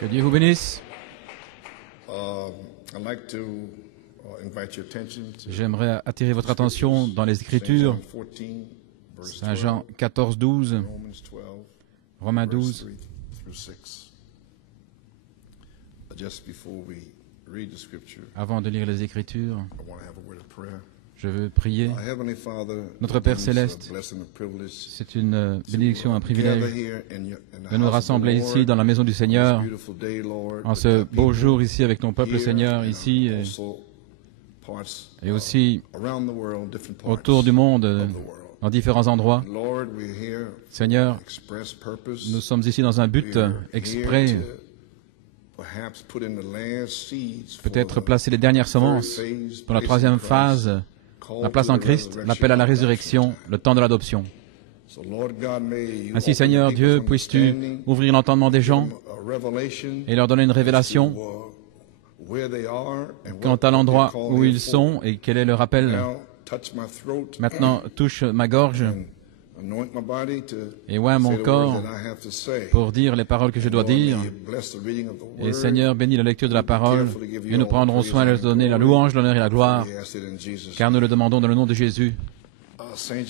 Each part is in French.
Que Dieu vous bénisse. J'aimerais attirer votre attention dans les Écritures, Saint Jean 14, 12, Romains 12. Avant de lire les Écritures, je veux prier. Notre Père Céleste, c'est une bénédiction, un privilège de nous rassembler ici dans la maison du Seigneur, en ce beau jour ici avec ton peuple, Seigneur, ici et aussi autour du monde, dans différents endroits. Seigneur, nous sommes ici dans un but exprès, peut-être placer les dernières semences pour la troisième phase, la place en Christ, l'appel à la résurrection, le temps de l'adoption. Ainsi, Seigneur Dieu, puisses-tu ouvrir l'entendement des gens et leur donner une révélation quant à l'endroit où ils sont et quel est leur appel. Maintenant, touche ma gorge et oins mon corps pour dire les paroles que je dois dire. Et Seigneur, bénis la lecture de la parole et nous prendrons soin de donner la louange, l'honneur et la gloire, car nous le demandons dans le nom de Jésus. Saint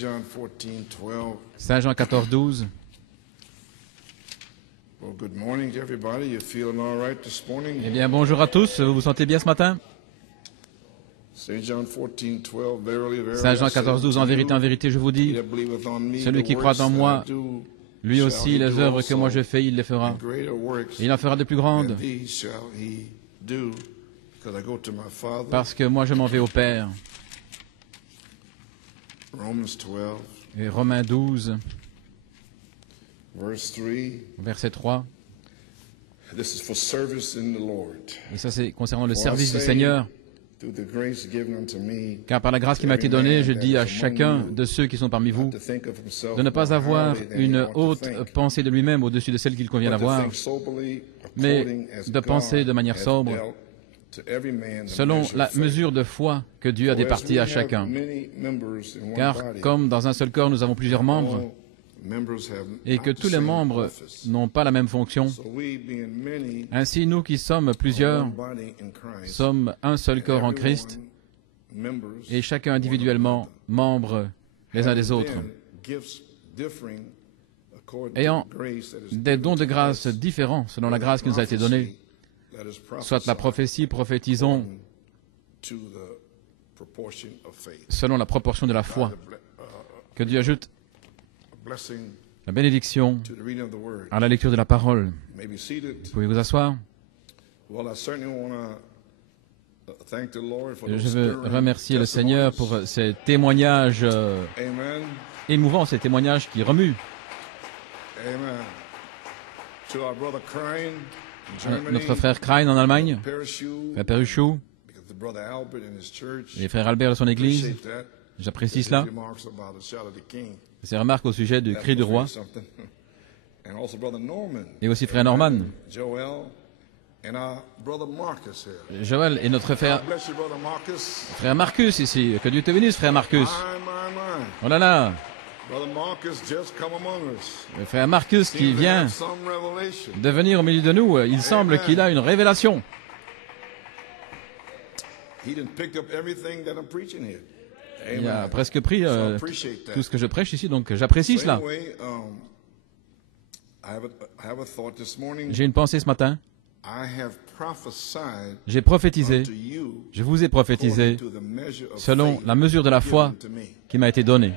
Jean 14, 12. Eh bien, bonjour à tous. Vous vous sentez bien ce matin? Saint Jean 14, 12, en vérité, je vous dis, celui qui croit en moi, lui aussi, les œuvres que moi je fais, il les fera. Et il en fera de plus grandes, parce que moi je m'en vais au Père. Et Romains 12, verset 3. Et ça, c'est concernant le service du Seigneur. Car par la grâce qui m'a été donnée, je dis à chacun de ceux qui sont parmi vous de ne pas avoir une haute pensée de lui-même au-dessus de celle qu'il convient d'avoir, mais de penser de manière sobre, selon la mesure de foi que Dieu a départie à chacun. Car comme dans un seul corps nous avons plusieurs membres, et que tous les membres n'ont pas la même fonction, ainsi nous qui sommes plusieurs sommes un seul corps en Christ, et chacun individuellement membres les uns des autres, ayant des dons de grâce différents selon la grâce qui nous a été donnée. Soit la prophétie, prophétisons selon la proportion de la foi. Que Dieu ajoute la bénédiction à la lecture de la parole. Vous pouvez vous asseoir. Je veux remercier le Seigneur pour ces témoignages émouvants, ces témoignages qui remuent. Notre frère Krein en Allemagne, frère Peruchou, et frère Albert de son église, j'apprécie cela. Ses remarques au sujet du cri du roi. Et aussi frère Norman. Joël et notre frère Marcus ici. Que Dieu te bénisse, frère Marcus. Oh là là. Le frère Marcus qui vient de venir au milieu de nous, il semble qu'il a une révélation. Il a presque pris tout ce que je prêche ici, donc j'apprécie cela. J'ai une pensée ce matin. J'ai prophétisé, je vous ai prophétisé selon la mesure de la foi qui m'a été donnée.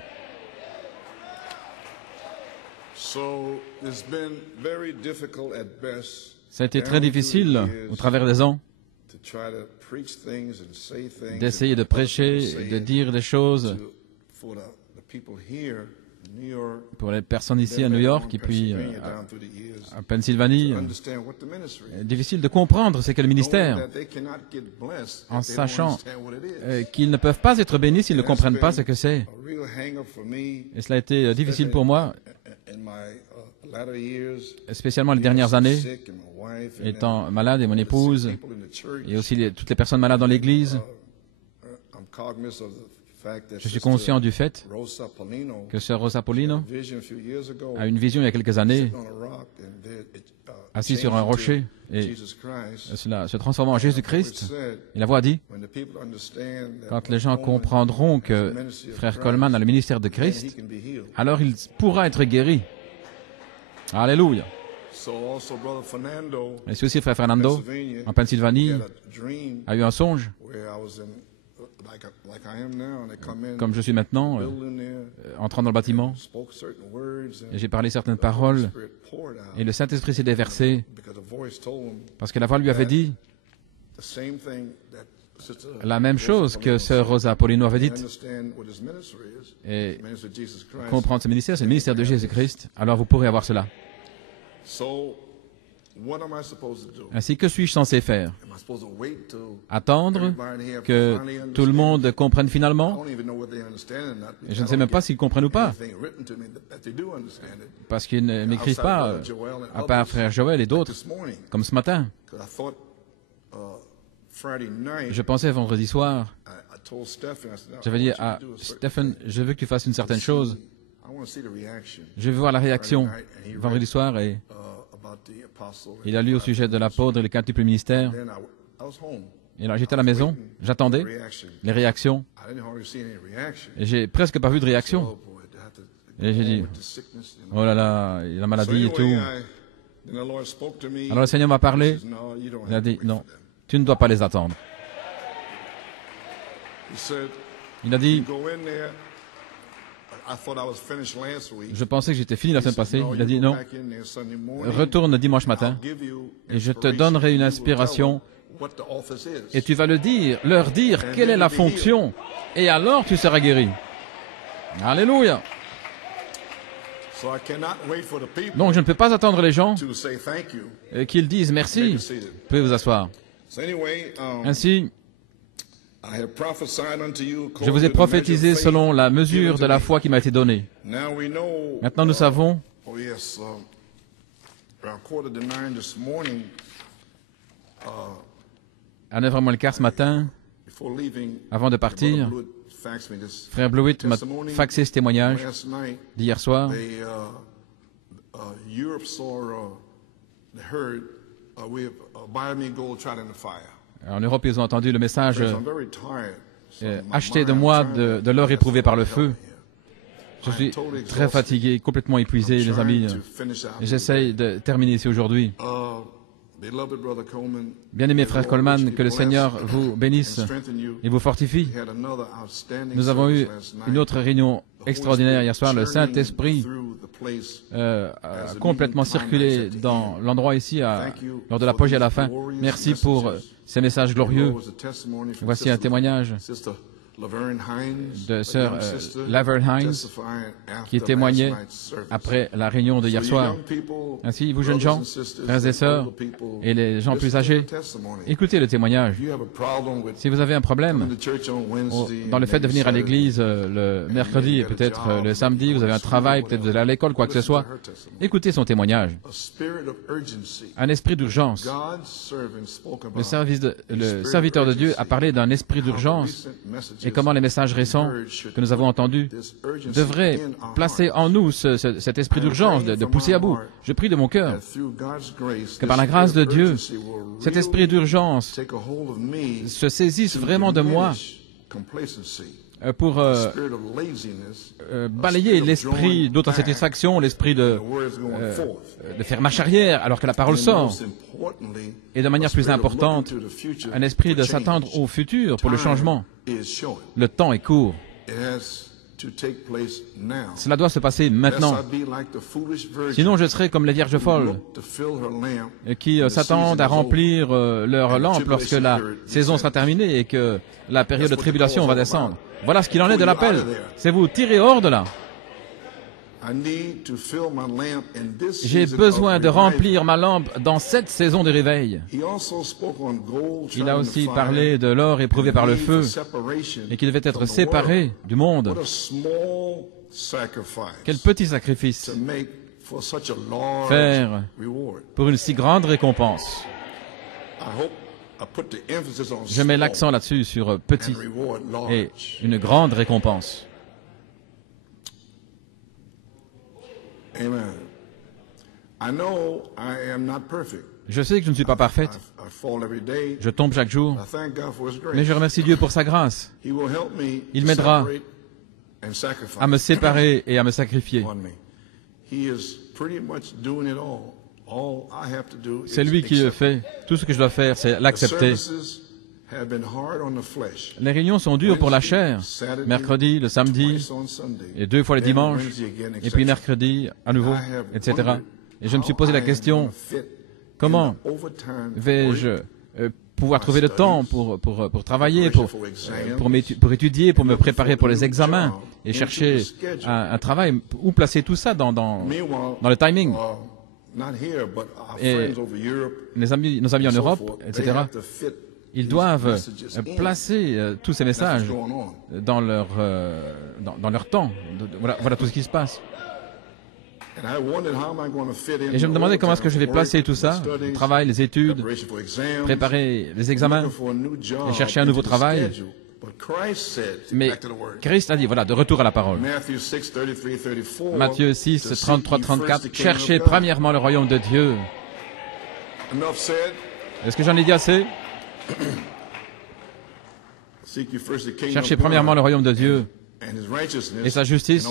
Ça a été très difficile au travers des ans d'essayer de prêcher, de dire des choses pour les personnes ici à New York et puis à Pennsylvanie. Difficile de comprendre ce qu'est le ministère en sachant qu'ils ne peuvent pas être bénis s'ils ne comprennent pas ce que c'est. Et cela a été difficile pour moi, spécialement les dernières années, étant malade et mon épouse, et aussi toutes les personnes malades dans l'Église. Je suis conscient du fait que Sœur Rosa Paulino a eu une vision il y a quelques années, assise sur un rocher, et cela se transformant en Jésus-Christ. Et la voix dit, quand les gens comprendront que frère Coleman a le ministère de Christ, alors il pourra être guéri. Alléluia. Et c'est aussi frère Fernando, en Pennsylvanie, a eu un songe, comme je suis maintenant, entrant dans le bâtiment, et j'ai parlé certaines paroles, et le Saint-Esprit s'est déversé, parce que la voix lui avait dit la même chose que sœur Rosa Paulino avait dite, et comprendre ce ministère, c'est le ministère de Jésus-Christ, alors vous pourrez avoir cela. Ainsi, que suis-je censé faire? Attendre que tout le monde comprenne finalement? Et je ne sais même pas s'ils comprennent ou pas, parce qu'ils ne m'écrivent pas, à part frère Joël et d'autres, comme ce matin. Je pensais vendredi soir, j'avais dit à Stephen, je veux que tu fasses une certaine chose. Je veux voir la réaction vendredi soir, et il a lu au sujet de l'apôtre et le quintuple ministère. Et alors j'étais à la maison, j'attendais les réactions, et j'ai presque pas vu de réaction. Et j'ai dit, oh là là, la maladie et tout. Alors le Seigneur m'a parlé, il a dit, non, tu ne dois pas les attendre. Il a dit, je pensais que j'étais fini la semaine passée. Il a dit, non, retourne dimanche matin et je te donnerai une inspiration et tu vas leur dire quelle est la fonction, et alors tu seras guéri. Alléluia. Donc je ne peux pas attendre les gens qu'ils disent merci. Vous pouvez vous asseoir. Ainsi, je vous ai prophétisé selon la mesure de la foi qui m'a été donnée. Maintenant, nous savons, à 9h moins le quart ce matin, avant de partir, frère Blewett m'a faxé ce témoignage d'hier soir. En Europe, ils ont entendu le message acheté de moi de l'or éprouvé par le feu. Je suis très fatigué, complètement épuisé, les amis. J'essaye de terminer ici aujourd'hui. Bien-aimé frère Coleman, que le Seigneur vous bénisse et vous fortifie. Nous avons eu une autre réunion extraordinaire hier soir. Le Saint-Esprit a complètement circulé dans l'endroit ici lors de l'apogée à la fin. Merci pour ces messages glorieux. Voici un témoignage de sœur Laverne Hines qui témoignait après la réunion de hier soir. Ainsi, vous jeunes gens, frères et sœurs, et les gens plus âgés, écoutez le témoignage. Si vous avez un problème dans le fait de venir à l'église le mercredi et peut-être le samedi, vous avez un travail, peut-être vous allez à l'école, quoi que ce soit, écoutez son témoignage. Un esprit d'urgence. Le serviteur de Dieu a parlé d'un esprit d'urgence, et comment les messages récents que nous avons entendus devraient placer en nous cet esprit d'urgence, de pousser à bout. Je prie de mon cœur que par la grâce de Dieu, cet esprit d'urgence se saisisse vraiment de moi pour balayer l'esprit d'autosatisfaction, l'esprit de faire marche arrière alors que la parole sort. Et de manière plus importante, un esprit de s'attendre au futur pour le changement. Le temps est court. Cela doit se passer maintenant. Sinon, je serai comme les vierges folles qui s'attendent à remplir leur lampe lorsque la saison sera terminée et que la période de tribulation va descendre. Voilà ce qu'il en est de l'appel. C'est vous tirer hors de là. J'ai besoin de remplir ma lampe dans cette saison de réveil. Il a aussi parlé de l'or éprouvé par le feu et qui devait être séparé du monde. Quel petit sacrifice faire pour une si grande récompense. Je mets l'accent là-dessus sur petit et une grande récompense. Amen. I know I am not perfect. Je sais que je ne suis pas parfaite. Je tombe chaque jour. Mais je remercie Dieu pour sa grâce. Il m'aidera à me séparer et à me sacrifier. C'est lui qui le fait. Tout ce que je dois faire, c'est l'accepter. Les réunions sont dures pour la chair. Mercredi, le samedi, et 2 fois le dimanche, et puis mercredi, à nouveau, etc. Et je me suis posé la question, comment vais-je pouvoir trouver le temps pour travailler, pour étudier, pour me préparer pour les examens, et chercher un travail, où placer tout ça dans le timing. Et nos amis en Europe, etc., ils doivent placer tous ces messages dans leur temps. Voilà tout ce qui se passe. Et je me demandais comment est-ce que je vais placer tout ça, le travail, les études, préparer les examens et chercher un nouveau travail. Mais Christ a dit, voilà, de retour à la parole. Matthieu 6, 33, 34, cherchez premièrement le royaume de Dieu. Est-ce que j'en ai dit assez? Cherchez premièrement le royaume de Dieu et sa justice,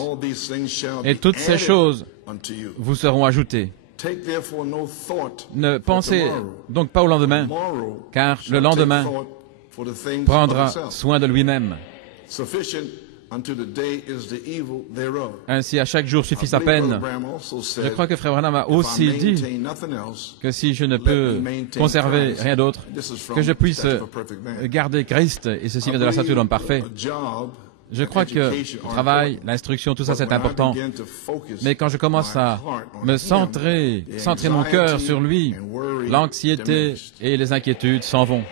et toutes ces choses vous seront ajoutées. Ne pensez donc pas au lendemain, car le lendemain prendra soin de lui-même. Ainsi, à chaque jour suffit sa peine. Je crois que Frère Branham a aussi dit que si je ne peux conserver rien d'autre, que je puisse garder Christ, et ceci vient de la stature de l'homme parfait. Je crois que le travail, l'instruction, tout ça c'est important. Mais quand je commence à me centrer mon cœur sur lui, l'anxiété et les inquiétudes s'en vont.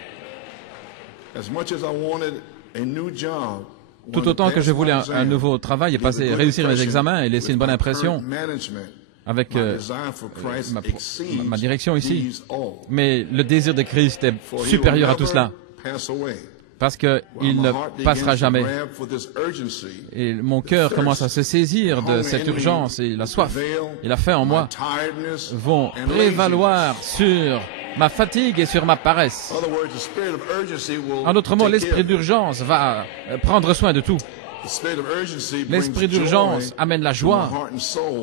Tout autant que je voulais un nouveau travail et réussir mes examens et laisser une bonne impression avec ma direction ici. Mais le désir de Christ est supérieur à tout cela, parce qu'il ne passera jamais. Et mon cœur commence à se saisir de cette urgence, et la soif et la faim en moi vont prévaloir sur ma fatigue et sur ma paresse. En d'autres mots, l'esprit d'urgence va prendre soin de tout. L'esprit d'urgence amène la joie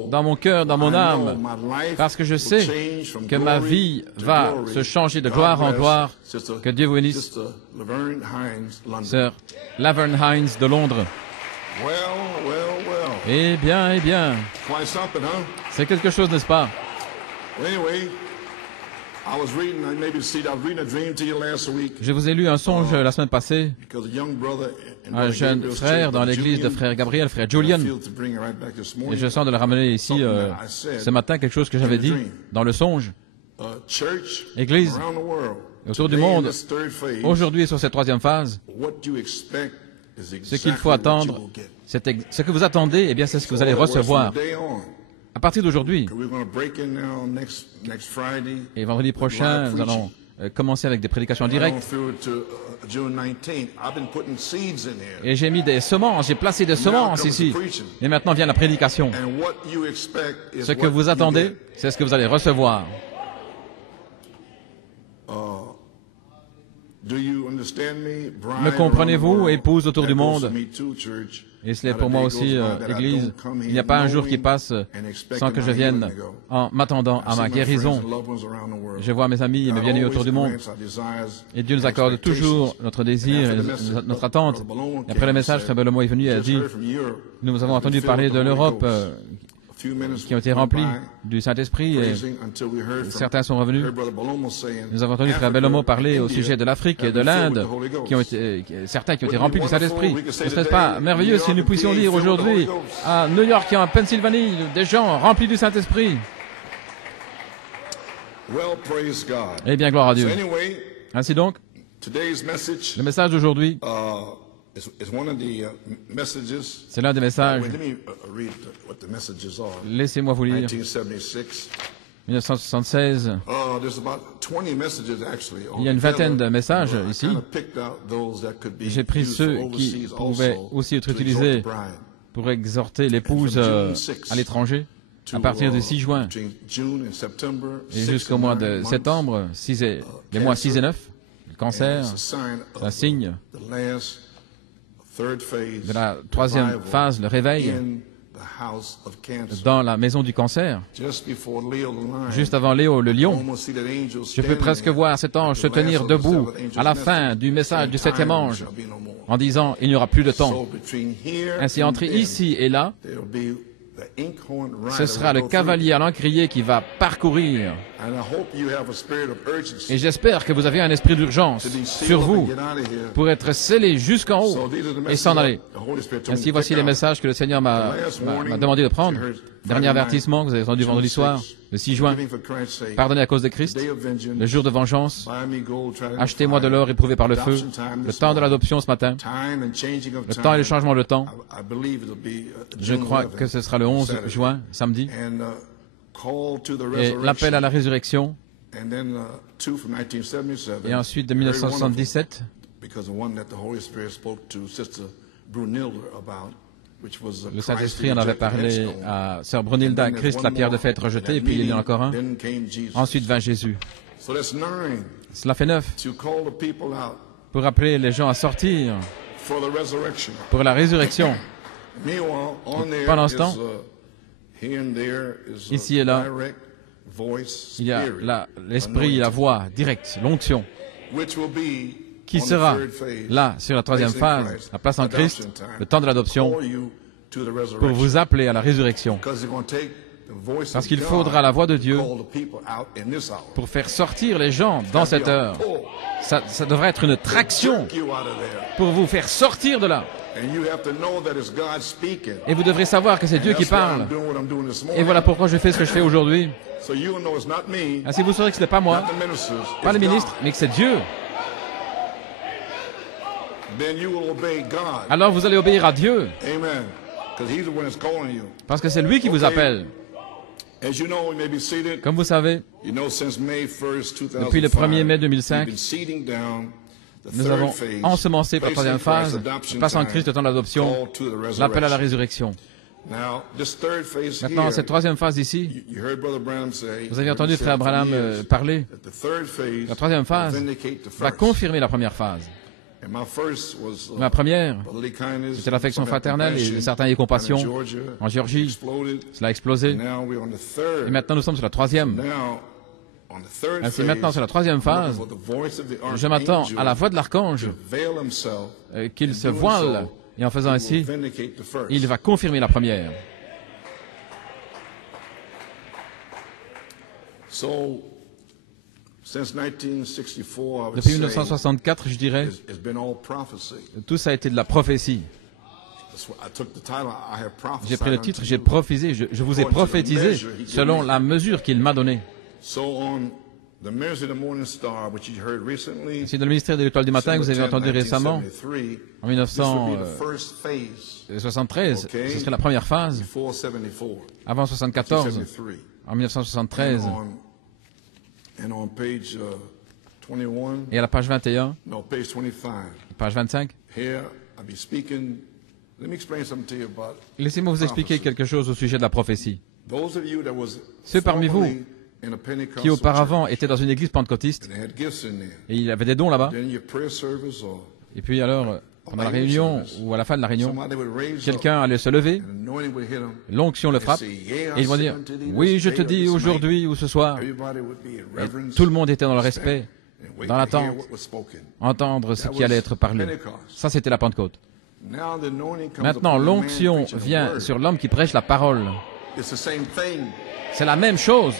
dans mon cœur, dans mon âme, parce que je sais que ma vie va se changer de gloire en gloire. Que Dieu vous bénisse. Sœur Laverne Hines de Londres. Eh bien, c'est quelque chose, n'est-ce pas? Je vous ai lu un songe la semaine passée. Un jeune frère dans l'église de frère Gabriel, frère Julian. Et je sens de le ramener ici ce matin, quelque chose que j'avais dit dans le songe. Église, autour du monde, aujourd'hui sur cette troisième phase, ce qu'il faut attendre, ce que vous attendez, eh bien c'est ce que vous allez recevoir. À partir d'aujourd'hui, et vendredi prochain, nous allons commencer avec des prédications en direct. Et j'ai mis des semences, j'ai placé des semences ici. Et maintenant vient la prédication. Ce que vous attendez, c'est ce que vous allez recevoir. Me comprenez-vous, épouse autour du monde? Et c'est pour moi aussi, Église. Il n'y a pas un jour qui passe sans que je vienne en m'attendant à ma guérison. Je vois mes amis et mes bien-aimés autour du monde. Et Dieu nous accorde toujours notre désir et notre attente. Et après le message, Frère Bellomo est venu et a dit, nous avons entendu parler de l'Europe qui ont été remplis du Saint-Esprit, et certains sont revenus. Nous avons entendu Frère Bellomo parler au sujet de l'Afrique et de l'Inde, certains qui ont été remplis du Saint-Esprit. Ne serait-ce pas merveilleux si nous puissions lire aujourd'hui à New York et en Pennsylvanie des gens remplis du Saint-Esprit? Eh bien, gloire à Dieu. Ainsi donc, le message d'aujourd'hui, c'est l'un des messages. Laissez-moi vous lire. 1976. Il y a une vingtaine de messages ici. J'ai pris ceux qui pouvaient aussi être utilisés pour exhorter l'épouse à l'étranger. à partir du 6 juin et jusqu'au mois de septembre, les mois 6 et 9, le cancer, c'est un signe de la troisième phase, le réveil, dans la maison du cancer, juste avant Léo, le lion. Je peux presque voir cet ange se tenir debout à la fin du message du septième ange en disant « Il n'y aura plus de temps ». Ainsi, entre ici et là, ce sera le cavalier à l'encrier qui va parcourir. Et j'espère que vous avez un esprit d'urgence sur vous pour être scellé jusqu'en haut et s'en aller. Ainsi, voici les messages que le Seigneur m'a demandé de prendre. Dernier avertissement que vous avez entendu vendredi soir, le 6 juin. Pardonnez à cause de Christ. Le jour de vengeance. Achetez-moi de l'or éprouvé par le feu. Le temps de l'adoption ce matin. Le temps et le changement de temps. Je crois que ce sera le 11 juin, samedi. Et l'appel à la résurrection. Et ensuite de 1977. Le Saint-Esprit en avait parlé à Sœur Brunilda, Christ, la pierre de fête rejetée, et puis il y en a encore un. Ensuite vint Jésus. Cela fait 9. Pour appeler les gens à sortir pour la résurrection. Pendant ce temps, ici et là, il y a l'esprit, la voix directe, l'onction, qui sera là sur la troisième phase, la place en Christ, le temps de l'adoption, pour vous appeler à la résurrection. Parce qu'il faudra la voix de Dieu pour faire sortir les gens dans cette heure. Ça devrait être une traction pour vous faire sortir de là. Et vous devrez savoir que c'est Dieu qui parle. Et voilà pourquoi je fais ce que je fais aujourd'hui. Ainsi vous saurez que ce n'est pas moi, pas le ministre, mais que c'est Dieu. Alors vous allez obéir à Dieu. Parce que c'est lui qui vous appelle. Comme vous savez, depuis le 1er mai 2005, nous avons ensemencé pour la troisième phase, place en Christ, le temps d'adoption, l'appel à la résurrection. Maintenant, cette troisième phase ici, vous avez entendu Frère Branham parler. La troisième phase va confirmer la première phase. Ma première, c'était l'affection fraternelle et certains et compassion en Géorgie. Cela a explosé. Et maintenant, nous sommes sur la troisième. Ainsi, maintenant, sur la troisième phase, je m'attends à la voix de l'archange qu'il se voile. Et en faisant ainsi, il va confirmer la première. Depuis 1964, je dirais, tout ça a été de la prophétie. J'ai pris le titre, j'ai prophétisé, je vous ai prophétisé selon la mesure qu'il m'a donnée. C'est dans le ministère de l'Étoile du matin que vous avez entendu récemment, en 1973, ce serait la première phase, avant 1974, en 1973. Et à la page 21, page 25, laissez-moi vous expliquer quelque chose au sujet de la prophétie. Ceux parmi vous qui auparavant étaient dans une église pentecôtiste, et il y avait des dons là-bas, et puis alors, pendant la réunion, ou à la fin de la réunion, quelqu'un allait se lever, l'onction le frappe, et ils vont dire, « Oui, je te dis aujourd'hui ou ce soir. » Tout le monde était dans le respect, dans l'attente, entendre ce qui allait être parlé. Ça, c'était la Pentecôte. Maintenant, l'onction vient sur l'homme qui prêche la parole. C'est la même chose.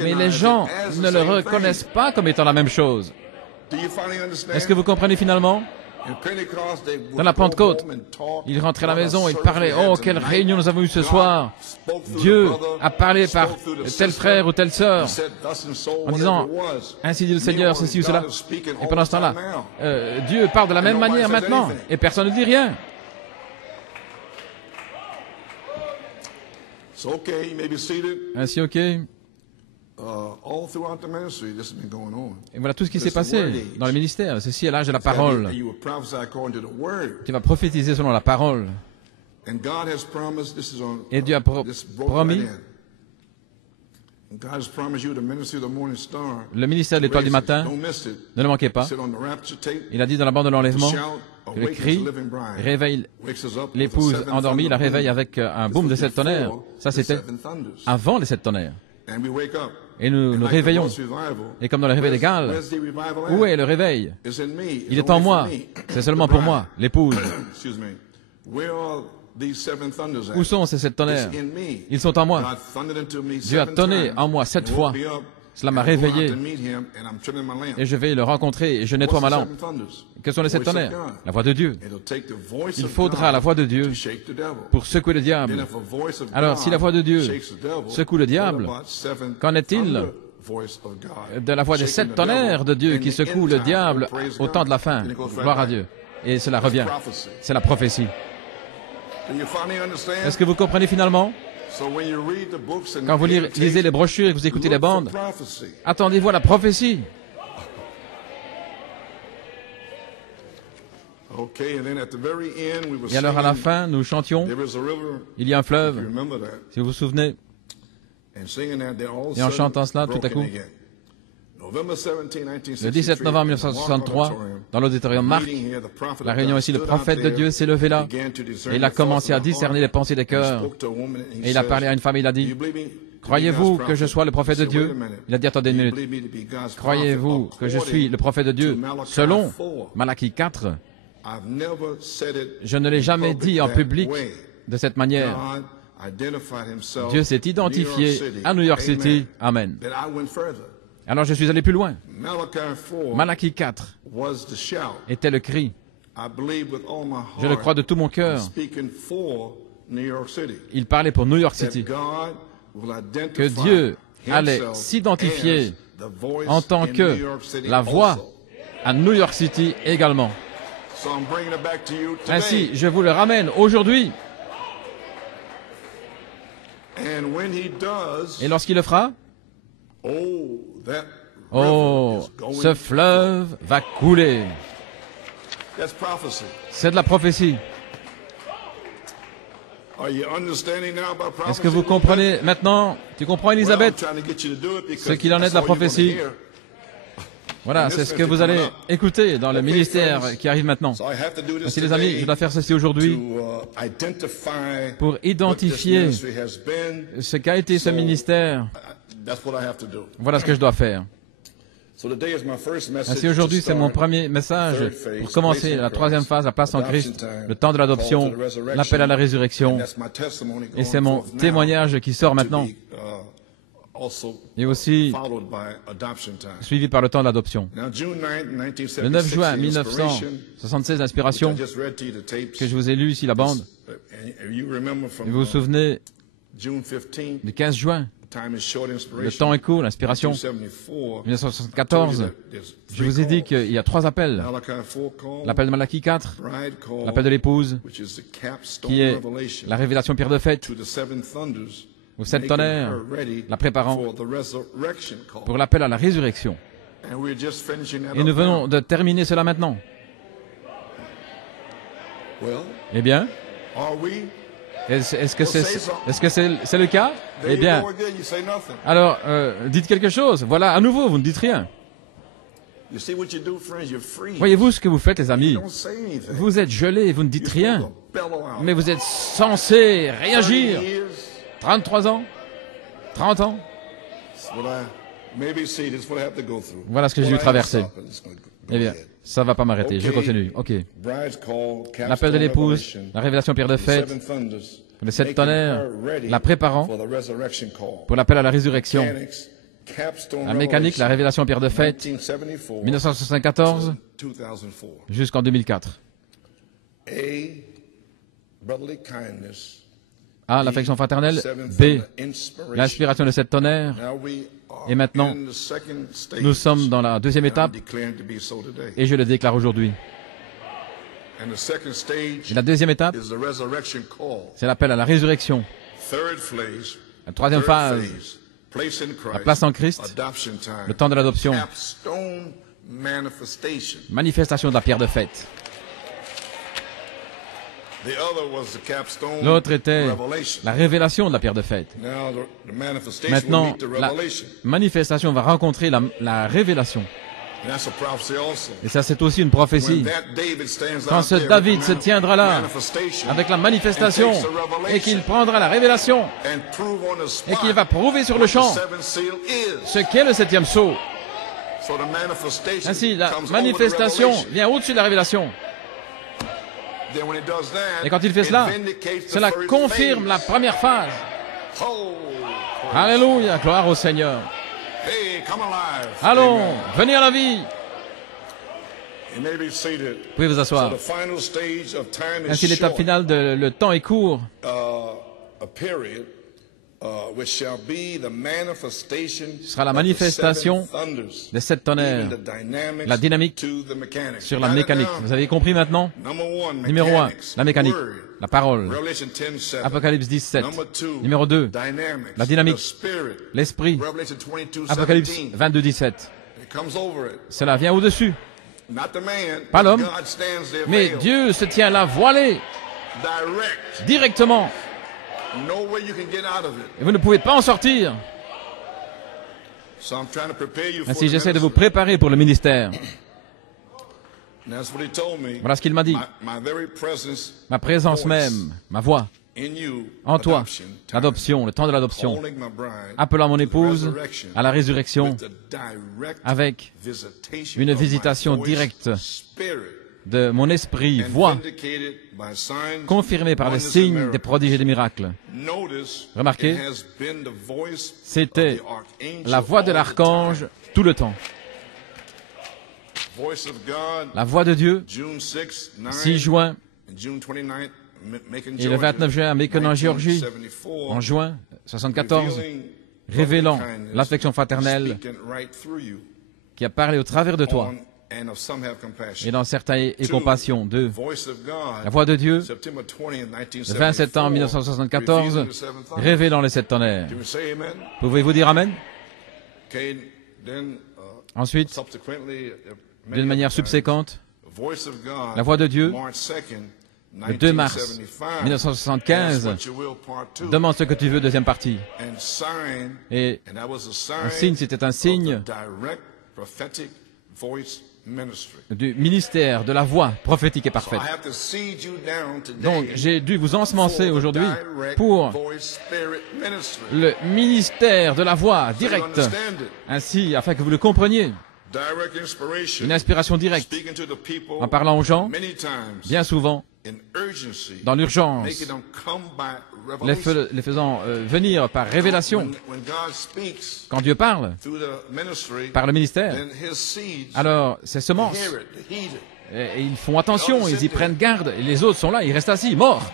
Mais les gens ne le reconnaissent pas comme étant la même chose. Est-ce que vous comprenez finalement? Dans la Pentecôte, ils rentraient à la maison, ils parlaient, « Oh, quelle réunion nous avons eue ce soir! Dieu a parlé par tel frère ou telle sœur, en disant, ainsi dit le Seigneur, ceci ou cela. » Et pendant ce temps-là, Dieu parle de la même manière maintenant, et personne ne dit rien. Ainsi, ok. Et voilà tout ce qui s'est passé dans le ministère. Ceci est l'âge de la parole. Tu vas prophétiser selon la parole. Et Dieu a promis le ministère de l'étoile du matin. Ne le manquez pas. Il a dit dans la bande de l'enlèvement que le cri réveille l'épouse endormie, il la réveille avec un boom de 7 tonnerres. Ça, c'était avant les 7 tonnerres. Et nous nous réveillons. Et comme dans le réveil des Galles, où est le réveil? Il est en moi. C'est seulement pour moi, l'épouse. Où sont ces 7 tonnerres? Ils sont en moi. Dieu a tonné en moi 7 fois. Cela m'a réveillé. Et je vais le rencontrer et je nettoie ma lampe. Quels sont les 7 tonnerres? La voix de Dieu. Il faudra la voix de Dieu pour secouer le diable. Alors, si la voix de Dieu secoue le diable, qu'en est-il de la voix des 7 tonnerres de Dieu qui secouent le diable au temps de la fin? Gloire à Dieu. Et cela revient. C'est la prophétie. Est-ce que vous comprenez finalement? Quand vous lisez les brochures et que vous écoutez les bandes, attendez-vous à la prophétie. Et alors à la fin, nous chantions, il y a un fleuve, si vous vous souvenez. Et en chantant cela, tout à coup, le 17 novembre 1963, dans l'auditorium Marc, la réunion ici, le prophète de Dieu s'est levé là, et il a commencé à discerner les pensées des cœurs. Et il a parlé à une femme, il a dit, croyez-vous que je sois le prophète de Dieu? Il a dit, attendez une minute. Croyez-vous que je suis le prophète de Dieu? Selon Malachie 4, je ne l'ai jamais dit en public de cette manière. Dieu s'est identifié à New York City. Amen. Alors je suis allé plus loin. Malachie 4 était le cri. Je le crois de tout mon cœur. Il parlait pour New York City. Que Dieu allait s'identifier en tant que la voix à New York City également. Ainsi, je vous le ramène aujourd'hui. Et lorsqu'il le fera, oh, ce fleuve va couler. C'est de la prophétie. Est-ce que vous comprenez maintenant? Tu comprends, Élisabeth, ce qu'il en est de la prophétie? Voilà, c'est ce que vous allez écouter dans le ministère qui arrive maintenant. Ainsi, les amis, je dois faire ceci aujourd'hui pour identifier ce qu'a été ce ministère. Voilà ce que je dois faire. Ainsi, aujourd'hui, c'est mon premier message pour commencer la troisième phase, la place en Christ, le temps de l'adoption, l'appel à la résurrection. Et c'est mon témoignage qui sort maintenant. Et aussi suivi par le temps de l'adoption. Le 9 juin 1976, l'inspiration que je vous ai lu ici, la bande. Et vous vous souvenez du 15 juin? Le temps est court, l'inspiration. 1974, je vous ai dit qu'il y a 3 appels. L'appel de Malachie 4, l'appel de l'épouse, qui est la révélation pierre de fête, aux 7 tonnerres, la préparant pour l'appel à la résurrection. Et nous venons de terminer cela maintenant. Eh bien, est-ce que c'est le cas? Eh bien, alors, dites quelque chose. Voilà, à nouveau, vous ne dites rien. Voyez-vous ce que vous faites, les amis? Vous êtes gelés, vous ne dites rien. Mais vous êtes censés réagir. 33 ans? 30 ans? Voilà ce que j'ai dû traverser. Eh bien, ça ne va pas m'arrêter. Je continue. OK. L'appel de l'épouse, la révélation pierre de fête, les 7 tonnerres, la préparant pour l'appel à la résurrection. La mécanique, la révélation pierre de fête, 1974 jusqu'en 2004. A, l'affection fraternelle. B, l'inspiration de 7 tonnerres. Et maintenant, nous sommes dans la deuxième étape, et je le déclare aujourd'hui. Et la deuxième étape, c'est l'appel à la résurrection. La troisième phase, la place en Christ, le temps de l'adoption, manifestation de la pierre de fête. L'autre était la révélation de la pierre de fête. Maintenant, la manifestation va rencontrer la révélation. Et ça, c'est aussi une prophétie. Quand ce David se tiendra là, avec la manifestation, et qu'il prendra la révélation, et qu'il va prouver sur le champ ce qu'est le septième sceau. Ainsi, la manifestation vient au-dessus de la révélation. Et quand il fait cela, cela confirme la première phase. Alléluia, gloire au Seigneur. Allons, venez à la vie. Vous pouvez vous asseoir. Ainsi, l'étape finale, le temps est court. Ce sera la manifestation des 7 tonnerres, la dynamique sur la mécanique. Vous avez compris maintenant? Numéro 1, la mécanique, la parole. Apocalypse 17. Numéro 2, la dynamique, l'esprit. Apocalypse 22, 17. Cela vient au-dessus. Pas l'homme, mais Dieu se tient là voilé, directement. Et vous ne pouvez pas en sortir. Ainsi, j'essaie de vous préparer pour le ministère. Voilà ce qu'il m'a dit. Ma présence même, ma voix, en toi, l'adoption, le temps de l'adoption, appelant mon épouse à la résurrection avec une visitation directe de mon esprit, voix, confirmée par des signes, des prodiges et des miracles. Remarquez, c'était la voix de l'archange tout le temps. La voix de Dieu, 6 juin, et le 29 juin à Macon en Géorgie, en juin 74, révélant l'affection fraternelle qui a parlé au travers de toi. Et dans certains et compassion. 2. La voix de Dieu, le 20 septembre 1974, révélant les 7 tonnerres. Pouvez-vous dire Amen? Ensuite, d'une manière subséquente, la voix de Dieu, le 2 mars 1975, demande ce que tu veux, deuxième partie. Et un signe, c'était un signe du ministère de la voix prophétique et parfaite. Donc, j'ai dû vous ensemencer aujourd'hui pour le ministère de la voix directe, ainsi, afin que vous le compreniez. Une inspiration directe, en parlant aux gens, bien souvent, dans l'urgence, les faisant venir par révélation. Quand Dieu parle, par le ministère, alors ces semences, et ils font attention, ils y prennent garde, et les autres sont là, ils restent assis, morts.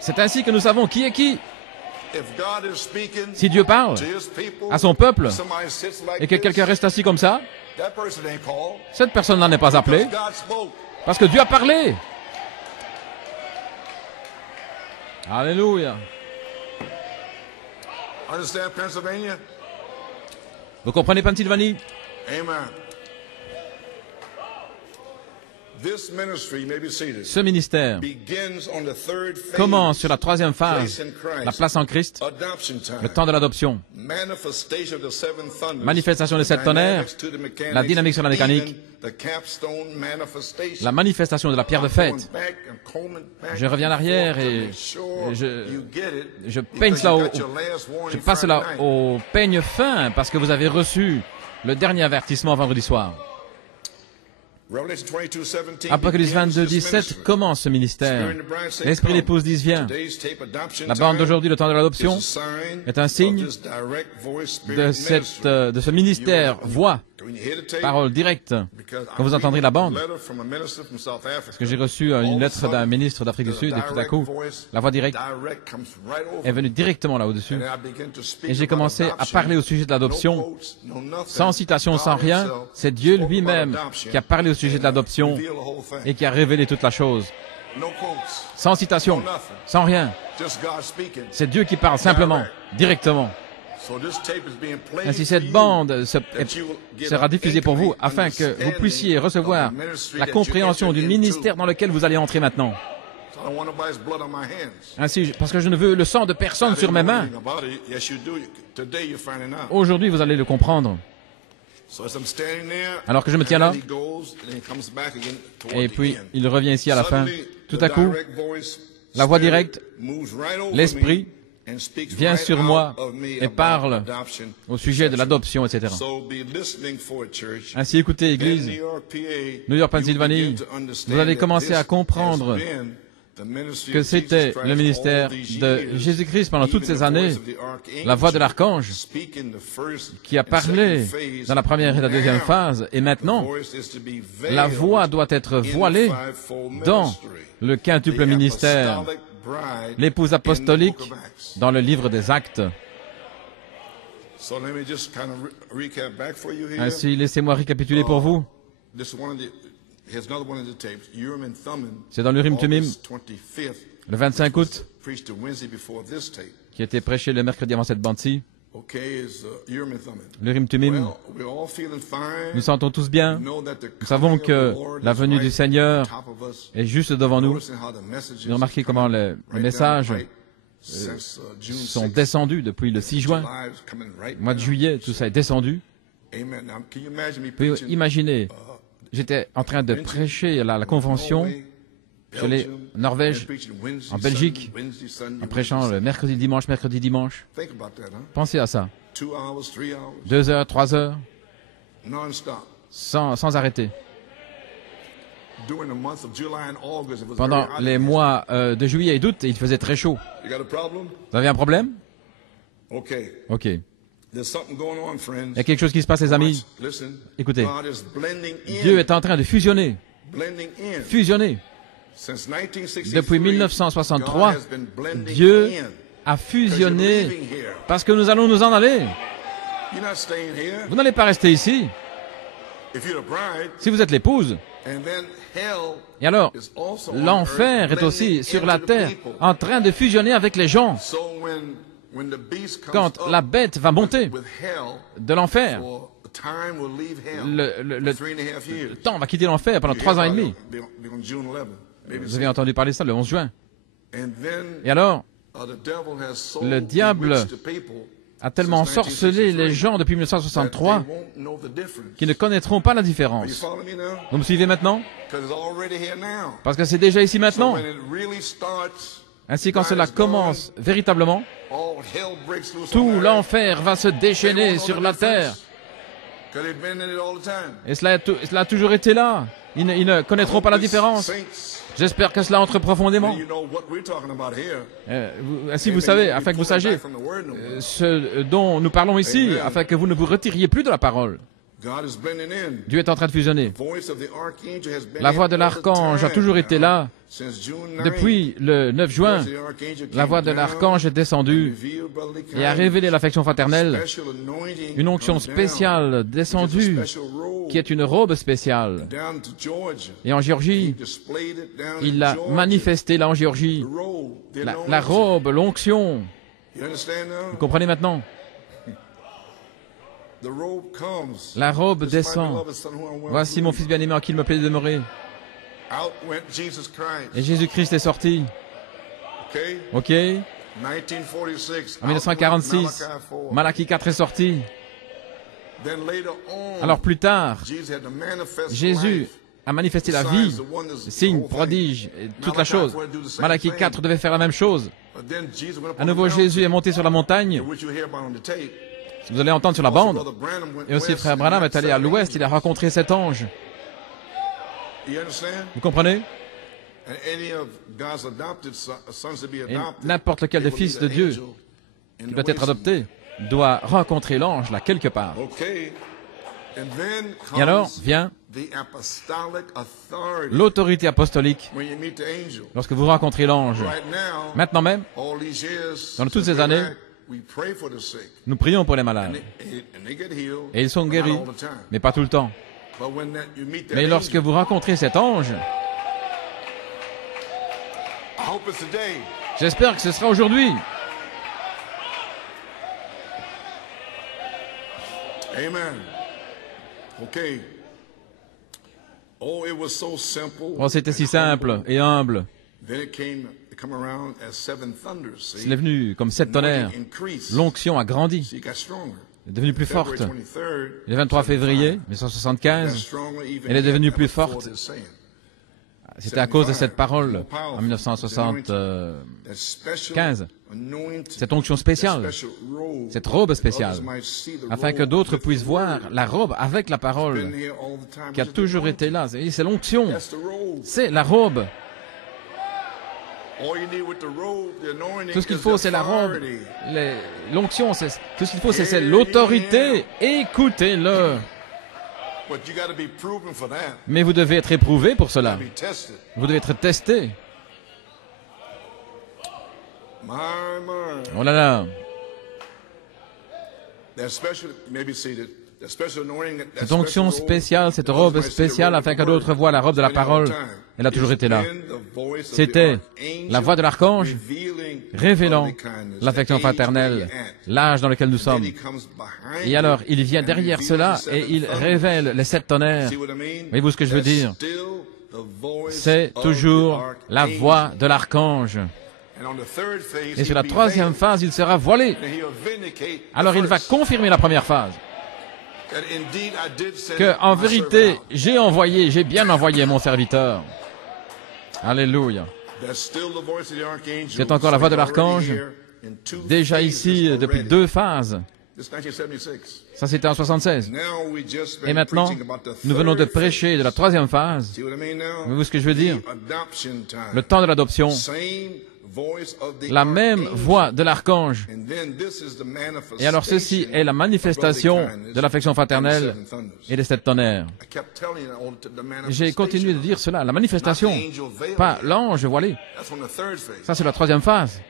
C'est ainsi que nous savons qui est qui. Si Dieu parle à son peuple, et que quelqu'un reste assis comme ça, cette personne n'en est pas appelée, parce que Dieu a parlé. Alléluia. Vous comprenez Pennsylvanie? Amen. Ce ministère commence sur la 3e phase, la place en Christ, le temps de l'adoption, manifestation des 7 tonnerres, la dynamique sur la mécanique, la manifestation de la pierre de fête. Je reviens en arrière et je peigne cela je passe cela au peigne fin parce que vous avez reçu le dernier avertissement vendredi soir. Apocalypse 22, 17 commence ce ministère. L'Esprit de l'épouse dit, viens. La bande d'aujourd'hui, le temps de l'adoption, est un signe de ce ministère, voix, parole directe. Quand vous entendrez la bande, parce que j'ai reçu une lettre d'un ministre d'Afrique du Sud, et tout à coup, la voix directe est venue directement là au-dessus. Et j'ai commencé à parler au sujet de l'adoption, sans citation, sans rien. C'est Dieu lui-même qui a parlé au sujet de l'adoption et qui a révélé toute la chose. Sans citation, sans rien. C'est Dieu qui parle simplement, directement. Ainsi, cette bande sera diffusée pour vous afin que vous puissiez recevoir la compréhension du ministère dans lequel vous allez entrer maintenant. Ainsi, parce que je ne veux le sang de personne sur mes mains. Aujourd'hui, vous allez le comprendre. Alors que je me tiens là, et puis il revient ici à la fin. Tout à coup, la voix directe, l'Esprit, vient sur moi et parle au sujet de l'adoption, etc. Ainsi, écoutez, Église, New York, Pennsylvanie, vous allez commencer à comprendre que c'était le ministère de Jésus-Christ pendant toutes ces années, la voix de l'archange qui a parlé dans la première et la deuxième phase, et maintenant, la voix doit être voilée dans le quintuple ministère, l'épouse apostolique dans le livre des Actes. Ainsi, laissez-moi récapituler pour vous. C'est dans l'Urim Tumim, le 25 août, qui a été prêché le mercredi avant cette bande-ci. L'Urim Tumim, nous sentons tous bien. Nous savons que la venue du Seigneur est juste devant nous. Vous remarquez comment les messages sont descendus depuis le 6 juin. Au mois de juillet, tout ça est descendu. Vous pouvez imaginer, j'étais en train de prêcher à la convention. Je suis allé en Norvège, en Belgique, en prêchant le mercredi, dimanche. Pensez à ça. 2 heures, 3 heures, sans arrêter. Pendant les mois de juillet et d'août, il faisait très chaud. Vous avez un problème? OK. Il y a quelque chose qui se passe, les amis. Écoutez, Dieu est en train de fusionner. Depuis 1963, Dieu a fusionné parce que nous allons nous en aller. Vous n'allez pas rester ici. Si vous êtes l'épouse, et alors, l'enfer est aussi sur la terre en train de fusionner avec les gens. Quand la bête va monter de l'enfer, le temps va quitter l'enfer pendant 3 ans et demi. Vous avez entendu parler de ça le 11 juin. Et alors, le diable a tellement ensorcelé les gens depuis 1963 qu'ils ne connaîtront pas la différence. Vous me suivez maintenant? Parce que c'est déjà ici maintenant. Ainsi, quand cela commence véritablement, tout l'enfer va se déchaîner sur la terre. Et cela a toujours été là. Ils ne connaîtront pas la différence. J'espère que cela entre profondément. Ainsi, vous savez, afin que vous sachiez ce dont nous parlons ici, afin que vous ne vous retiriez plus de la parole. Dieu est en train de fusionner. La voix de l'archange a toujours été là. Depuis le 9 juin, la voix de l'archange est descendue et a révélé l'affection fraternelle, une onction spéciale descendue, qui est une robe spéciale. Et en Géorgie, il l'a manifestée là en Géorgie. La robe, l'onction. Vous comprenez maintenant? La robe descend. Voici mon fils bien-aimé en qui il me plaît de demeurer. Et Jésus-Christ est sorti. OK? En 1946, Malachie 4 est sorti. Alors plus tard, Jésus a manifesté la vie, signes, prodiges, et toute la chose. Malachie 4 devait faire la même chose. À nouveau, Jésus est monté sur la montagne. Vous allez entendre sur la bande. Et aussi, frère Branham est allé à l'ouest, il a rencontré cet ange. Vous comprenez? Et n'importe lequel des fils de Dieu qui doit être adopté doit rencontrer l'ange là quelque part. Et alors vient l'autorité apostolique lorsque vous rencontrez l'ange. Maintenant même, dans toutes ces années, nous prions pour les malades. Et ils sont guéris, mais pas tout le temps. Mais lorsque vous rencontrez cet ange, j'espère que ce sera aujourd'hui. Amen. Okay. Oh, it was so simple. Oh, c'était si simple et humble. Then it come around as 7 thunders. C'est venu comme 7 tonnerres. L'onction a grandi. She got stronger. Elle est devenue plus forte. Le 23 février 1975, elle est devenue plus forte. C'était à cause de cette parole en 1975. Cette onction spéciale, cette robe spéciale, afin que d'autres puissent voir la robe avec la parole qui a toujours été là. C'est l'onction, c'est la robe. Tout ce qu'il faut, c'est la robe. L'onction, tout ce qu'il faut, c'est l'autorité. Écoutez-le. Mais vous devez être éprouvé pour cela. Vous devez être testé. Oh là là. Cette onction spéciale, cette robe spéciale, afin que d'autres voient la robe de la parole, elle a toujours été là. C'était la voix de l'archange révélant l'affection fraternelle, l'âge dans lequel nous sommes. Et alors, il vient derrière cela et il révèle les 7 tonnerres. Voyez-vous ce que je veux dire? C'est toujours la voix de l'archange. Et sur la 3e phase, il sera voilé. Alors, il va confirmer la première phase. Que, en vérité, j'ai bien envoyé mon serviteur. Alléluia. C'est encore la voix de l'archange, déjà ici depuis 2 phases. Ça, c'était en 76. Et maintenant, nous venons de prêcher de la 3e phase. Voyez-vous ce que je veux dire? Le temps de l'adoption. La même voix de l'archange. Et alors ceci est la manifestation de l'affection fraternelle et des 7 tonnerres. J'ai continué de dire cela, la manifestation, pas l'ange voilé. Ça, c'est la 3e phase.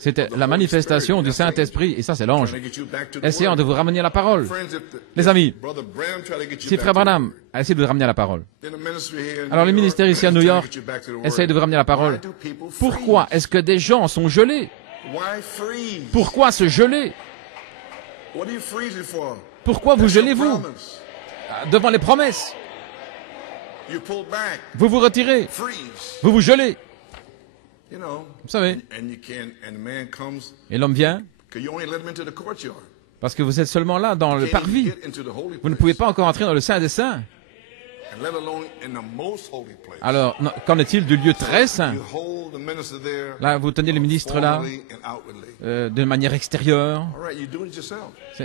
C'était la manifestation du Saint-Esprit, et ça c'est l'ange. Essayons de vous ramener à la parole. Les amis, si Frère Branham a essayé de vous ramener à la parole, alors le ministère ici à New York essaie de vous ramener à la parole. Pourquoi est-ce que des gens sont gelés? Pourquoi se geler? Pourquoi vous gelez-vous? Devant les promesses. Vous vous retirez. Vous vous gelez. Vous savez, et l'homme vient parce que vous êtes seulement là dans le parvis. Vous ne pouvez pas encore entrer dans le Saint des Saints. Alors, qu'en est-il du lieu très saint? Là, vous tenez le ministre là, de manière extérieure.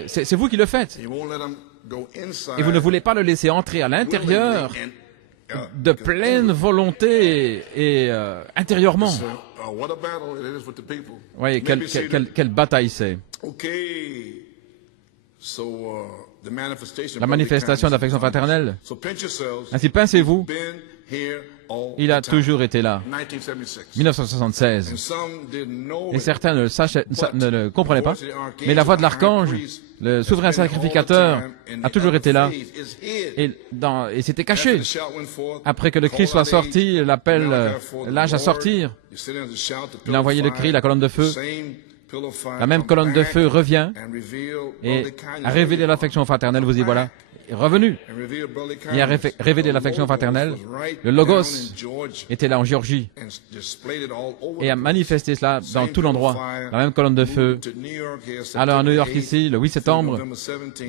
C'est vous qui le faites. Et vous ne voulez pas le laisser entrer à l'intérieur de pleine volonté et intérieurement. Oui, quelle bataille c'est. La manifestation de l'affection fraternelle. Ainsi, pincez-vous. Il a toujours été là. 1976. Et certains ne le comprenaient pas. Mais la voix de l'archange, le souverain sacrificateur, a toujours été là. Et c'était caché. Après que le cri soit sorti, l'appel, l'âge à sortir, il a envoyé le cri, la colonne de feu. La même colonne de feu revient et a révélé l'affection fraternelle, vous y voilà, est revenu. Il a révélé l'affection fraternelle. Le Logos était là en Géorgie et a manifesté cela dans tout l'endroit. La même colonne de feu. Alors à New York ici, le 8 septembre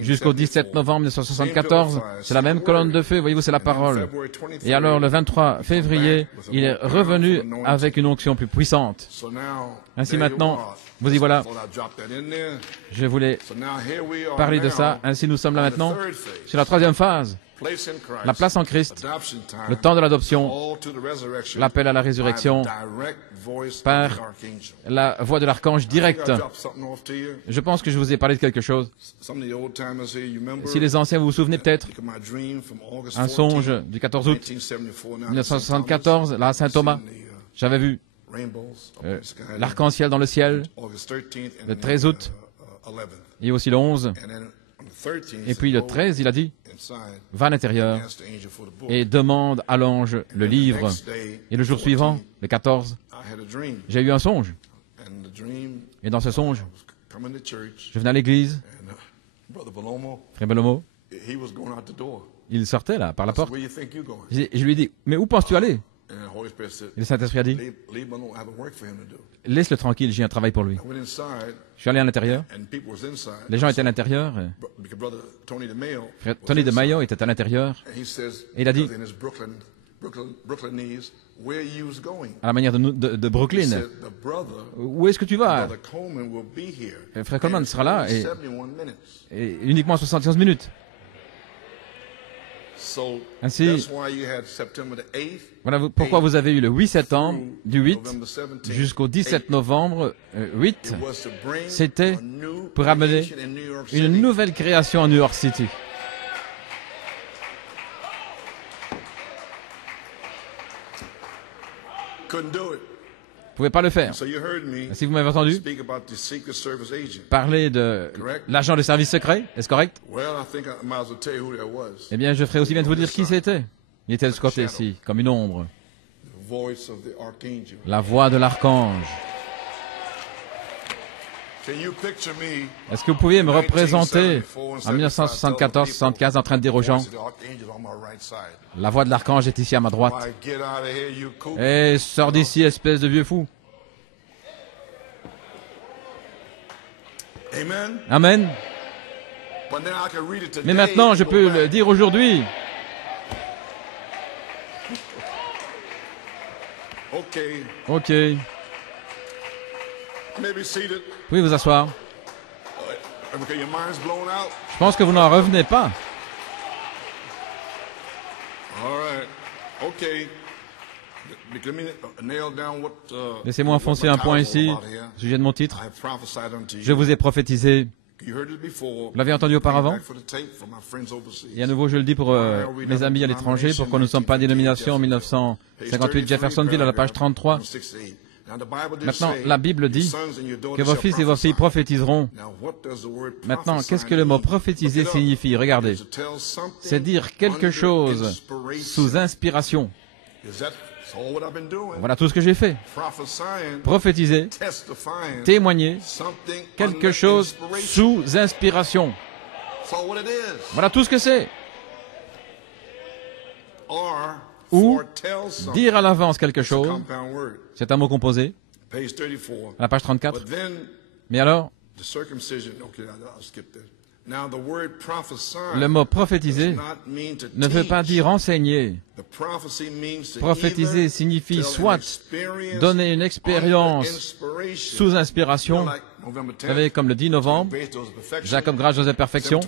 jusqu'au 17 novembre 1974, c'est la même colonne de feu, voyez-vous, c'est la parole. Et alors le 23 février, il est revenu avec une onction plus puissante. Ainsi maintenant, vous y voilà. Je voulais parler de ça. Ainsi, nous sommes là maintenant sur la 3e phase. La place en Christ, le temps de l'adoption, l'appel à la résurrection par la voix de l'archange direct. Je pense que je vous ai parlé de quelque chose. Si les anciens, vous vous souvenez peut-être, un songe du 14 août 1974, là à Saint-Thomas, j'avais vu l'arc-en-ciel dans le ciel, le 13 août, et aussi le 11. Et puis le 13, il a dit, va à l'intérieur et demande à l'ange le livre. Et le jour suivant, le 14, j'ai eu un songe. Et dans ce songe, come into church, Je venais à l'église, and Brother Belomo, frère Belomo, he was going out the door. il sortait là, par la I said, porte. where you think you're going? Je lui ai dit, mais où penses-tu aller? And the Holy Spirit said, Et le Saint-Esprit a dit, leave Belomo, I have a work for him to do. laisse-le tranquille, j'ai un travail pour lui. I went inside, Je suis allé à l'intérieur, and people was inside. les gens étaient à l'intérieur, Because Brother Tony DeMayo frère was Tony de inside. Mayo était à l'intérieur, And he says, Et il a dit- because in his Brooklynese, where you was going. à la manière de He Brooklyn. said, the brother, Où est-ce que tu vas? Brother Coleman will be here. Frère Coleman And sera là only et- 71 minutes. Et uniquement 71 minutes. So Ainsi, that's why you had September the 8th, voilà pourquoi vous avez eu le 8 septembre, du 8 November 17th. jusqu'au 17 novembre 8, It was to bring c'était a new pour amener creation in New York une City. nouvelle création en New York City. Couldn't do it. Vous ne pouvez pas le faire. So you heard me Si vous m'avez entendu speak about the Secret Service agent. parler de l'agent de service secret, est-ce correct? Well, I think I might as well tell you who that was. Eh bien, je ferai aussi bien de vous dire qui c'était. Il était de ce côté-ci, comme une ombre. The voice of the archangel. La voix de l'archange. Can you picture me Est-ce que vous pouviez me représenter en 1974-75 en train de dire aux gens, voice of the archangel on my right side? la voix de l'archange est ici à ma droite. Why, get out of here, you kook. Eh, sors d'ici, espèce de vieux fou. Amen. Amen. But then I can read it today. Mais maintenant, je and peux go le back. dire aujourd'hui. Okay. Ok. Maybe seated. Vous pouvez vous asseoir. Okay, your mind's blown out. Je pense que vous n'en revenez pas. All right. Okay. Let me nail down what, Laissez-moi what enfoncer my un point title's all ici, about here. au sujet de mon titre. I have prophesied unto you. Je vous ai prophétisé. You heard it before. Vous l'avez entendu auparavant. Back for the tape for my friends overseas. Et à nouveau, je le dis pour mes amis à l'étranger, pourquoi nous ne sommes pas dénomination en 1958 Jeffersonville à la page 33. Maintenant, la Bible dit que vos fils et vos filles prophétiseront. Maintenant, qu'est-ce que le mot prophétiser signifie? Regardez. C'est dire quelque chose sous inspiration. Voilà tout ce que j'ai fait. Prophétiser, témoigner, quelque chose sous inspiration. Voilà tout ce que c'est. Ou dire à l'avance quelque chose, c'est un mot composé, à la page 34. Mais alors, le mot prophétiser ne veut pas dire enseigner. Prophétiser signifie soit donner une expérience sous inspiration, vous savez, comme le 10 novembre, Jacob grâce Joseph perfection,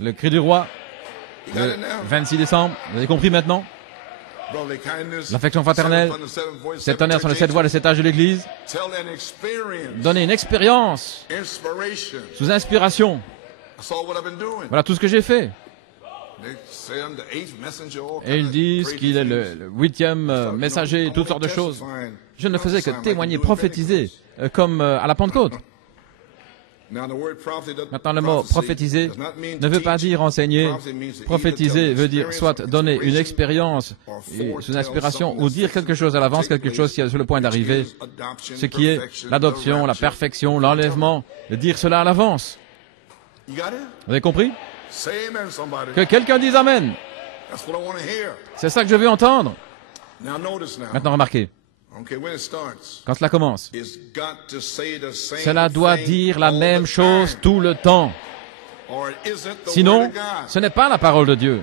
le cri du roi, le 26 décembre, vous avez compris maintenant? L'affection fraternelle, 7 tonnerres sur les 7 voies de 7 âges de l'Église, donner une expérience sous inspiration. Voilà tout ce que j'ai fait. Et ils disent qu'il est le 8e messager, toutes sortes de choses. Je ne faisais que témoigner, prophétiser, comme à la Pentecôte. Maintenant, le mot prophétiser ne veut pas dire enseigner. Prophétiser veut dire soit donner une expérience sous inspiration ou dire quelque chose à l'avance, quelque chose qui est sur le point d'arriver, ce qui est l'adoption, la perfection, l'enlèvement, de dire cela à l'avance. Vous avez compris? Que quelqu'un dise Amen. C'est ça que je veux entendre. Maintenant, remarquez. Quand cela commence, cela doit dire la même chose tout le temps. Sinon, ce n'est pas la parole de Dieu.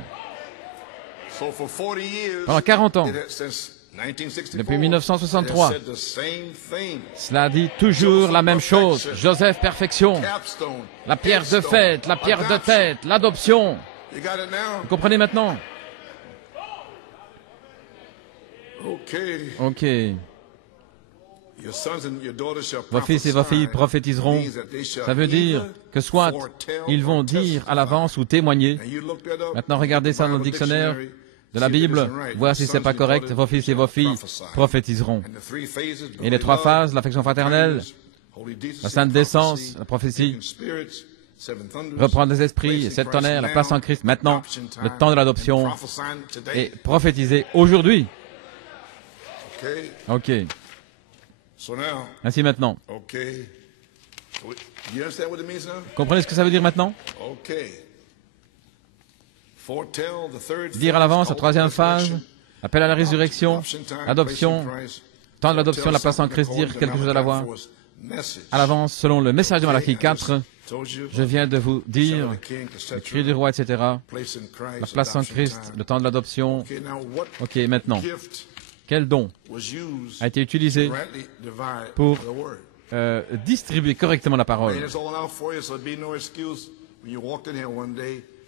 Pendant 40 ans, depuis 1963, cela dit toujours la même chose. Joseph perfection, la pierre de fête, la pierre de tête, l'adoption. Vous comprenez maintenant? Ok. Vos fils et vos filles prophétiseront. Ça veut dire que soit ils vont dire à l'avance ou témoigner. Maintenant, regardez ça dans le dictionnaire de la Bible. Voir si c'est pas correct. Vos fils et vos filles prophétiseront. Et les 3 phases, l'affection fraternelle, la sainte décence, la prophétie, reprendre les esprits, 7 tonnerres, la place en Christ. Maintenant, le temps de l'adoption et prophétiser aujourd'hui. Ok. Ainsi maintenant. You understand what it means now? Comprenez ce que ça veut dire maintenant? Okay. Foretell the third Dire à l'avance la troisième phase, appel à la résurrection, adoption, temps de l'adoption, la place en Christ, dire quelque chose à la voix. À l'avance, selon le message de Malachie 4, je viens de vous dire, le cri du roi, etc., la place en Christ, le temps de l'adoption. Ok, maintenant, quel don a été utilisé pour distribuer correctement la parole?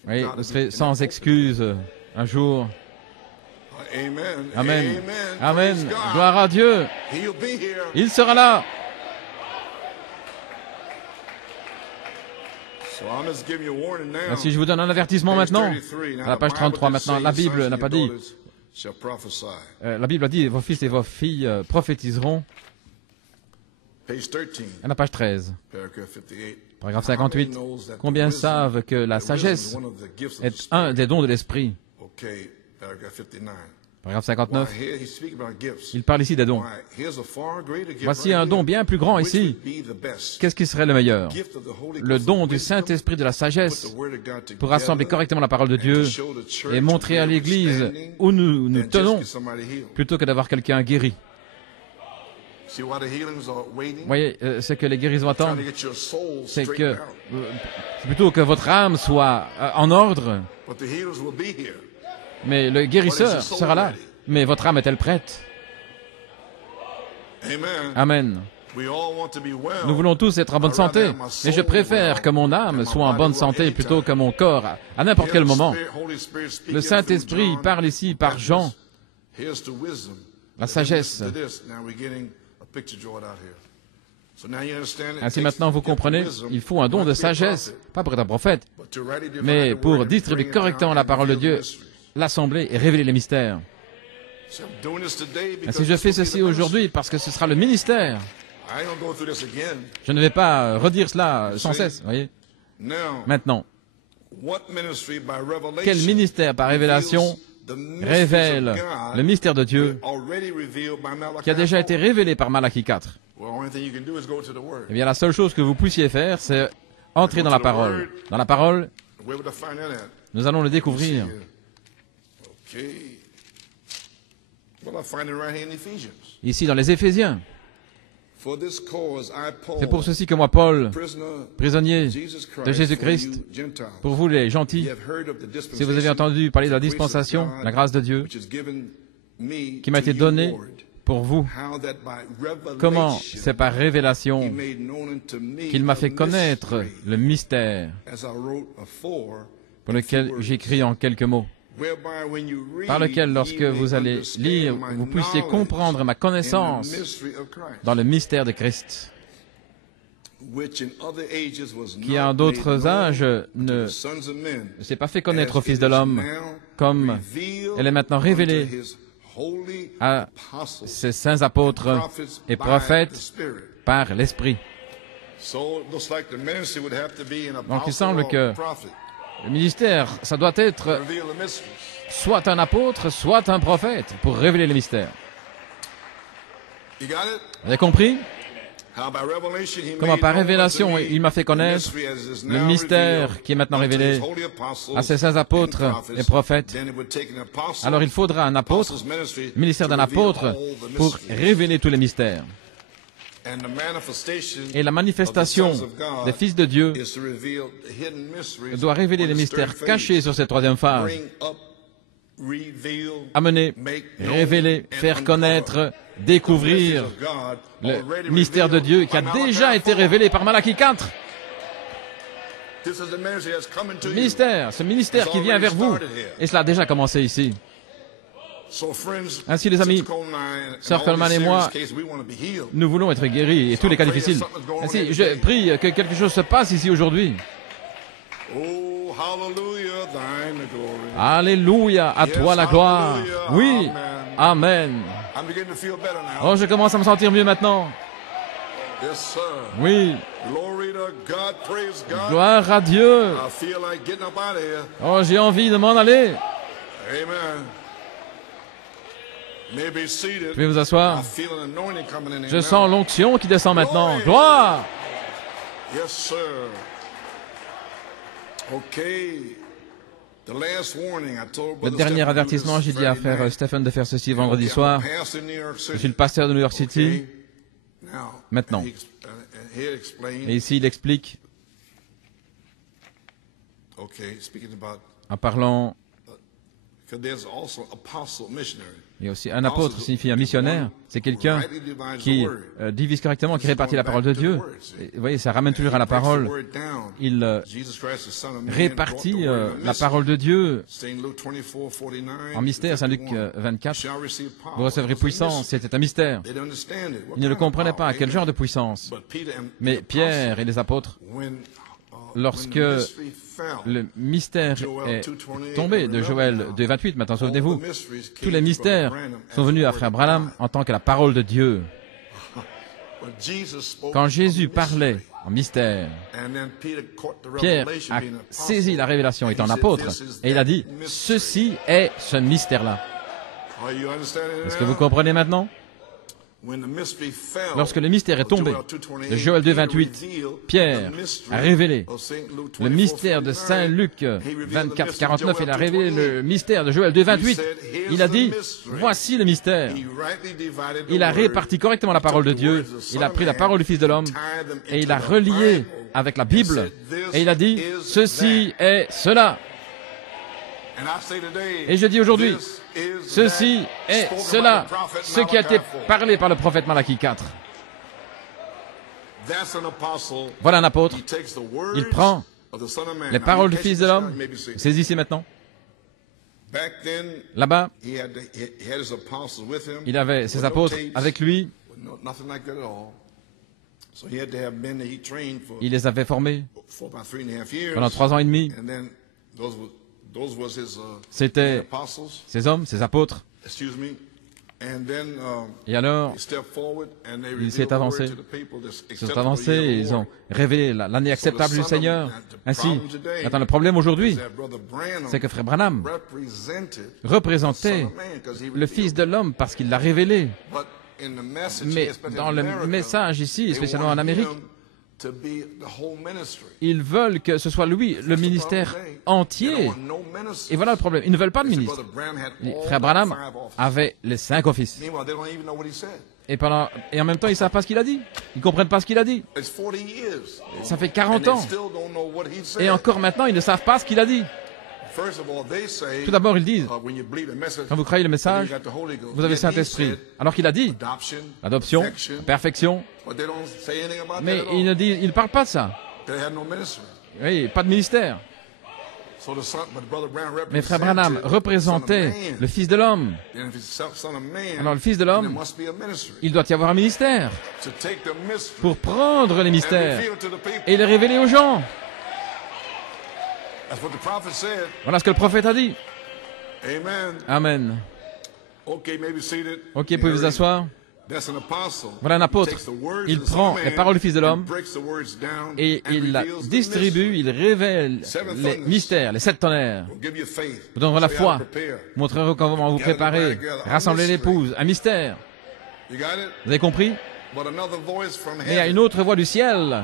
Oui, vous serez sans excuse un jour. Amen. Amen. Gloire à Dieu. Il sera là. Si je vous donne un avertissement maintenant, à la page 33 maintenant, la Bible n'a pas dit, la Bible a dit, vos fils et vos filles prophétiseront. À la page 13, paragraphe 58, combien savent que la sagesse est un des dons de l'esprit? Paragraphe 59, il parle ici des dons. Voici un don bien plus grand ici. Qu'est-ce qui serait le meilleur? Le don du Saint-Esprit de la sagesse pour rassembler correctement la parole de Dieu et montrer à l'Église où nous nous tenons plutôt que d'avoir quelqu'un guéri. Vous voyez, ce que les guérisons attendent, c'est que plutôt que votre âme soit en ordre, mais le guérisseur sera là. Mais votre âme est-elle prête? Amen. Nous voulons tous être en bonne santé, mais je préfère que mon âme soit en bonne santé plutôt que mon corps à n'importe quel moment. Le Saint-Esprit parle ici par Jean, la sagesse. Ainsi maintenant vous comprenez, il faut un don de sagesse, pas pour être un prophète, mais pour distribuer correctement la parole de Dieu, l'assembler et révéler les mystères. Ainsi je fais ceci aujourd'hui parce que ce sera le ministère. Je ne vais pas redire cela sans cesse, voyez. Maintenant, quel ministère par révélation révèle le mystère de Dieu qui a déjà été révélé par Malachie 4? Eh bien, la seule chose que vous puissiez faire, c'est entrer dans la parole. Dans la parole, nous allons le découvrir. Ici, dans les Éphésiens. C'est pour ceci que moi, Paul, prisonnier de Jésus-Christ, pour vous les gentils, si vous avez entendu parler de la dispensation, la grâce de Dieu, qui m'a été donnée pour vous, comment c'est par révélation qu'il m'a fait connaître le mystère pour lequel j'écris en quelques mots, par lequel, lorsque vous allez lire, vous puissiez comprendre ma connaissance dans le mystère de Christ, qui en d'autres âges ne s'est pas fait connaître aux fils de l'homme, comme elle est maintenant révélée à ses saints apôtres et prophètes par l'Esprit. Donc il semble que le ministère, ça doit être soit un apôtre, soit un prophète pour révéler les mystères. Vous avez compris? Comment par révélation il m'a fait connaître le mystère qui est maintenant révélé à ses saints apôtres et prophètes. Alors il faudra un apôtre, le ministère d'un apôtre, pour révéler tous les mystères. Et la manifestation des fils de Dieu doit révéler les mystères cachés sur cette troisième phase. Amener, révéler, faire connaître, découvrir le mystère de Dieu qui a déjà été révélé par Malachie 4. Ce ministère qui vient vers vous, et cela a déjà commencé ici. Ainsi, les amis, Sœur Coleman et moi, nous voulons être guéris, et tous les cas difficiles. Ainsi, je prie que quelque chose se passe ici aujourd'hui. Alléluia, à toi la gloire. Oui, Amen. Oh, je commence à me sentir mieux maintenant. Oui. Gloire à Dieu. Oh, j'ai envie de m'en aller. Vous pouvez vous asseoir. Je sens l'onction qui descend maintenant. Gloire. Yes, sir. Okay. The last warning, I told Le Brother dernier Stephen to do avertissement, this j'ai dit à Friday frère night. Stephen de faire ceci vendredi Okay, I'm soir. a pastor in New York Je City. suis le pasteur de New York City. Okay. Now, Maintenant. and he explained. Et ici, il explique, Okay, speaking about, en parlant, because there's also apostle, missionary. il y a aussi un apôtre signifie un missionnaire. C'est quelqu'un qui divise correctement, qui répartit la parole de Dieu. Et vous voyez, ça ramène toujours à la parole. Il répartit la parole de Dieu en mystère. Saint Luc 24, vous recevrez puissance. C'était un mystère. Ils ne le comprenaient pas. Quel genre de puissance? Mais Pierre et les apôtres, lorsque le mystère est tombé de Joël 2,28, maintenant souvenez-vous, tous les mystères sont venus à frère Branham en tant que la parole de Dieu. Quand Jésus parlait en mystère, Pierre a saisi la révélation étant apôtre et il a dit, ceci est ce mystère-là. Est-ce que vous comprenez maintenant? Lorsque le mystère est tombé de Joël 2,28, Pierre a révélé le mystère de Saint Luc 24, 49. Il a révélé le mystère de Joël 2,28. Il a dit, voici le mystère. Il a réparti correctement la parole de Dieu. Il a pris la parole du Fils de l'homme et il a relié avec la Bible. Et il a dit, ceci est cela. Et je dis aujourd'hui, ceci est cela, ce qui a été parlé par le prophète Malachie 4. Voilà un apôtre. Il prend les paroles du Fils de l'homme. Saisissez maintenant. Là-bas, il avait ses apôtres avec lui. Il les avait formés pendant 3 ans et demi. C'était ces hommes, ces apôtres. Et alors, il s'est avancé. Ils sont avancés et ils ont révélé l'année acceptable du Seigneur. Ainsi, maintenant le problème aujourd'hui, c'est que frère Branham représentait le Fils de l'homme parce qu'il l'a révélé. Mais dans le message ici, spécialement en Amérique, ils veulent que ce soit lui, le ministère entier. Et voilà le problème. Ils ne veulent pas de ministre. Frère Branham avait les 5 offices. Et en même temps, ils ne savent pas ce qu'il a dit. Ils ne comprennent pas ce qu'il a dit. Ça fait 40 ans. Et encore maintenant, ils ne savent pas ce qu'il a dit. Tout d'abord, ils disent, quand vous croyez le message, vous avez le Saint-Esprit. Alors qu'il a dit, l'adoption, la perfection, mais il ne parle pas de ça. Oui, pas de ministère. Mais frère Branham représentait le Fils de l'homme. Alors le Fils de l'homme, il doit y avoir un ministère pour prendre les mystères et les révéler aux gens. Voilà ce que le prophète a dit. Amen. Ok, vous pouvez vous asseoir. Voilà un apôtre. Il prend les paroles du Fils de l'homme et il la distribue, il révèle les mystères, les 7 tonnerres. Vous donnerez la foi, montrerez comment vous préparez, rassemblez l'épouse, un mystère. Vous avez compris? Mais il y a une autre voix du ciel.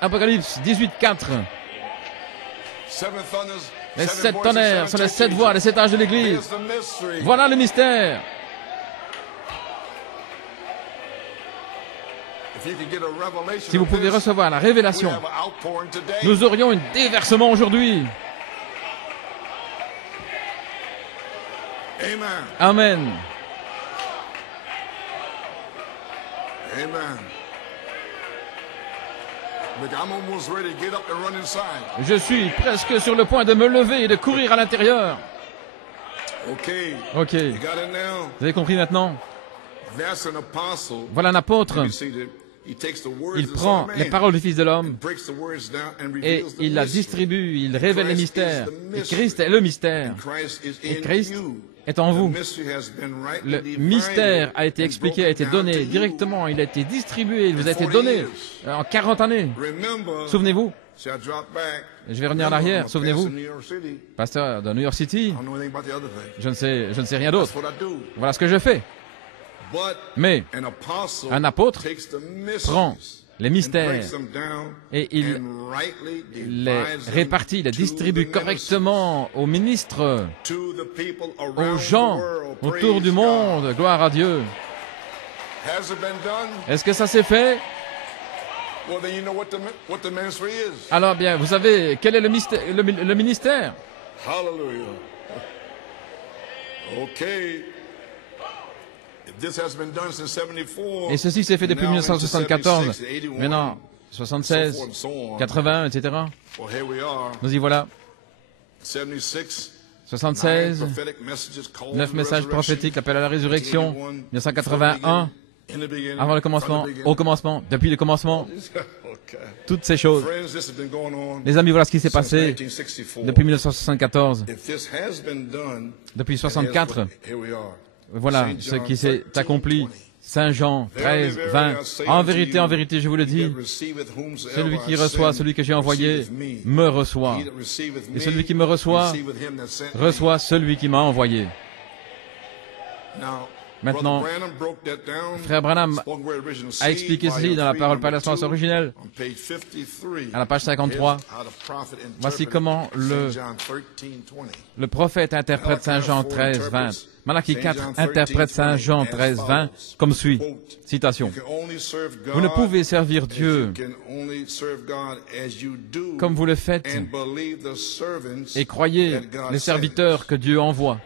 Apocalypse 18:4. Les 7 tonnerres sont les 7 voix, les 7 âges de l'Église. Voilà le mystère. Si vous pouvez recevoir la révélation, nous aurions un déversement aujourd'hui. Amen. Je suis presque sur le point de me lever et de courir à l'intérieur. Ok. Vous avez compris maintenant? Voilà un apôtre. Il prend les paroles du Fils de l'homme et il la distribue, il révèle les mystères. Et Christ est le mystère. Et Christ est en vous. Le mystère a été expliqué, a été donné directement, il a été distribué, il vous a été donné en 40 années. Souvenez-vous. Je vais revenir en arrière, souvenez-vous. Pasteur de New York City, je ne sais rien d'autre. Voilà ce que je fais. Mais un apôtre prend les mystères et il les répartit, les distribue correctement aux ministres, aux gens autour du monde. Gloire à Dieu. Est-ce que ça s'est fait? Alors bien, vous savez, quel est le ministère? Hallelujah. Okay. Et ceci s'est fait depuis 1974, maintenant 76, 80, etc. Nous y voilà. 76, 9 messages prophétiques, appel à la résurrection, 1981, avant le commencement, au commencement, depuis le commencement, toutes ces choses. Les amis, voilà ce qui s'est passé depuis 1974, depuis 64. Voilà ce qui s'est accompli. Saint Jean 13, 20. En vérité, je vous le dis, celui qui reçoit celui que j'ai envoyé me reçoit. Et celui qui me reçoit, reçoit celui qui m'a envoyé. Maintenant, Frère Branham a expliqué ceci dans la parole par l'essence originelle, à la page 53. Voici comment le prophète interprète Saint Jean 13, 20. Malachie 4 interprète Saint Jean 13, 20 comme suit. Citation. Vous ne pouvez servir Dieu comme vous le faites et croyez les serviteurs que Dieu envoie.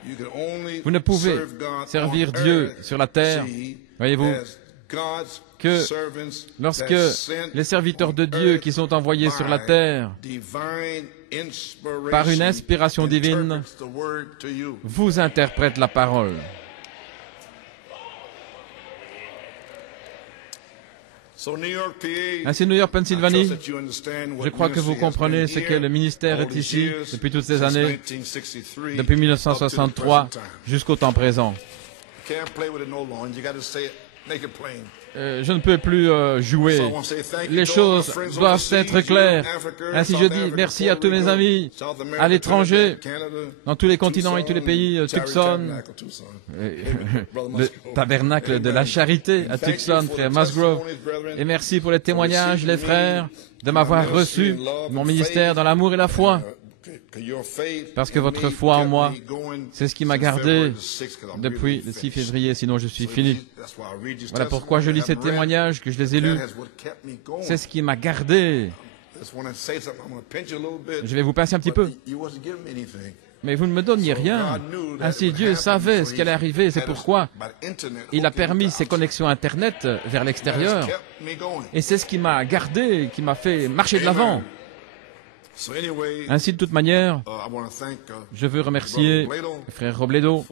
Vous ne pouvez servir Dieu sur la terre, voyez-vous, que lorsque les serviteurs de Dieu qui sont envoyés sur la terre par une inspiration divine vous interprètent la parole. Ainsi, New York, Pennsylvanie, je crois que vous comprenez ce qu'est le ministère est ici depuis toutes ces années, depuis 1963 jusqu'au temps présent. Je ne peux plus jouer. Les choses doivent être claires. Ainsi je dis merci à tous mes amis à l'étranger, dans tous les continents et tous les pays, Tucson, le tabernacle de la charité à Tucson, frère Musgrove. Et merci pour les témoignages, les frères, de m'avoir reçu mon ministère dans l'amour et la foi. Parce que votre foi en moi, c'est ce qui m'a gardé depuis le 6 février, sinon je suis fini. Voilà pourquoi je lis ces témoignages, que je les ai lus. C'est ce qui m'a gardé. Je vais vous pincer un petit peu. Mais vous ne me donniez rien. Ainsi, Dieu savait ce qui allait arriver. C'est pourquoi il a permis ces connexions Internet vers l'extérieur. Et c'est ce qui m'a gardé, qui m'a fait marcher de l'avant. Ainsi, de toute manière, je veux remercier frère Robledo.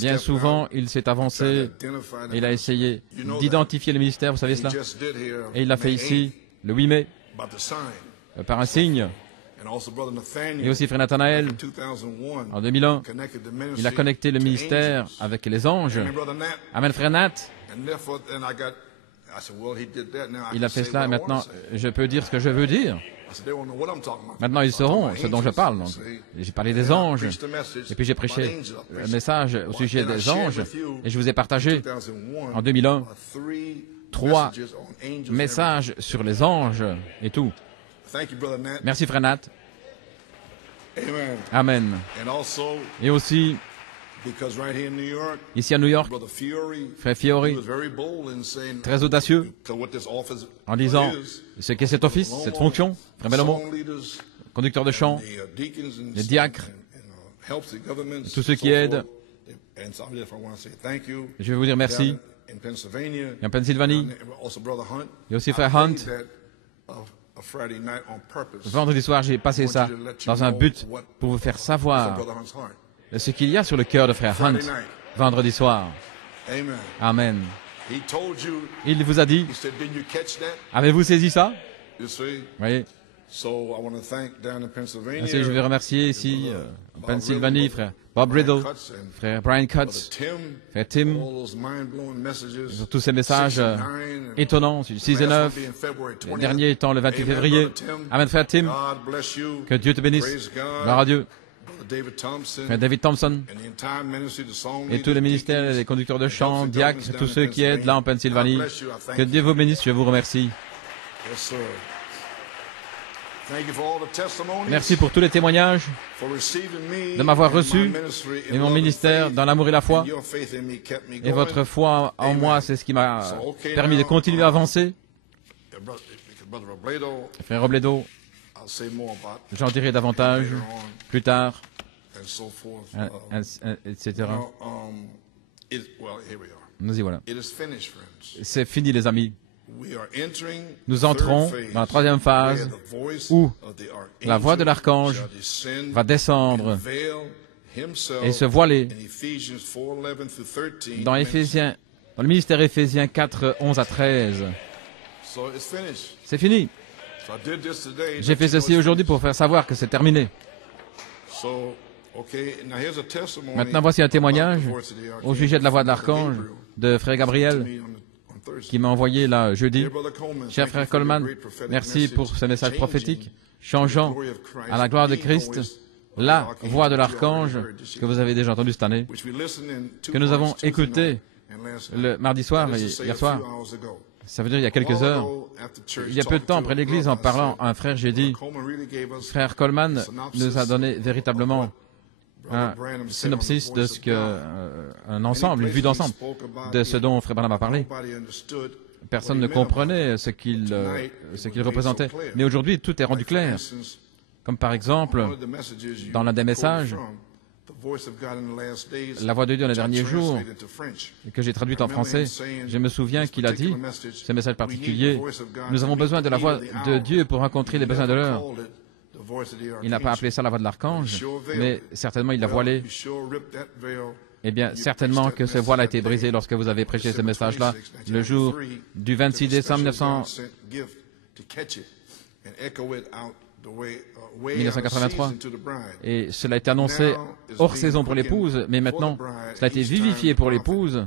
Bien souvent, il s'est avancé, il a essayé d'identifier le ministère, vous savez cela. Et il l'a fait ici, le 8 mai, par un signe. Et aussi frère Nathanaël, en 2001, il a connecté le ministère avec les anges. Amen, frère Nat. Il a fait cela et maintenant je peux dire ce que je veux dire. Maintenant ils sauront ce dont je parle. J'ai parlé des anges et puis j'ai prêché un message au sujet des anges et je vous ai partagé en 2001 3 messages sur les anges et tout. Merci frère Nat. Amen. Et aussi ici à New York, frère Fiori, très audacieux, en disant ce qu'est cet office, cette fonction, frère Bellomo, conducteur de chant, les diacres, tous ceux qui aident. Je vais vous dire merci. Et en Pennsylvanie, et aussi frère Hunt. Vendredi soir, j'ai passé ça dans un but pour vous faire savoir ce qu'il y a sur le cœur de frère Hunt vendredi soir. Amen. Il vous a dit, avez-vous saisi ça? Oui. Ainsi, je vais remercier ici, en Pennsylvanie, frère Bob Riddle, frère Brian Cutts, frère Tim, sur tous ces messages étonnants, 6 et 9, le dernier étant le 28 février. Amen, frère Tim. Que Dieu te bénisse. Gloire à Dieu. Frère David Thompson, et tous les ministères, les conducteurs de chant, diacres, tous ceux qui aident là en Pennsylvanie. Que Dieu vous bénisse, je vous remercie. Merci pour tous les témoignages, de m'avoir reçu et mon ministère dans l'amour et la foi. Et votre foi en moi, c'est ce qui m'a permis de continuer à avancer. Frère Robledo, j'en dirai davantage plus tard, etc. Nous y voilà. C'est fini, les amis. Nous entrons dans la troisième phase où la voix de l'archange va descendre et se voiler dans le ministère Éphésiens 4, 11 à 13. C'est fini. J'ai fait ceci aujourd'hui pour faire savoir que c'est terminé. Maintenant, voici un témoignage au sujet de la voix de l'archange de frère Gabriel, qui m'a envoyé là jeudi. Cher frère Coleman, merci pour ce message prophétique changeant à la gloire de Christ, la voix de l'archange que vous avez déjà entendue cette année, que nous avons écouté le mardi soir et hier soir. Ça veut dire il y a quelques heures. Il y a peu de temps après l'église, en parlant à un frère, j'ai dit, frère Coleman nous a donné véritablement un synopsis de ce que, un ensemble, une vue d'ensemble de ce dont frère Branham a parlé. Personne ne comprenait ce qu'il représentait. Mais aujourd'hui, tout est rendu clair. Comme par exemple, dans l'un des messages, la voix de Dieu dans les derniers jours, que j'ai traduite en français, je me souviens qu'il a dit, ce message particulier, nous avons besoin de la voix de Dieu pour rencontrer les besoins de l'heure. Il n'a pas appelé ça la voix de l'archange, mais certainement il l'a voilé. Eh bien, certainement que ce voile a été brisé lorsque vous avez prêché ce message-là, le jour du 26 décembre 1983. Et cela a été annoncé hors saison pour l'épouse, mais maintenant, cela a été vivifié pour l'épouse.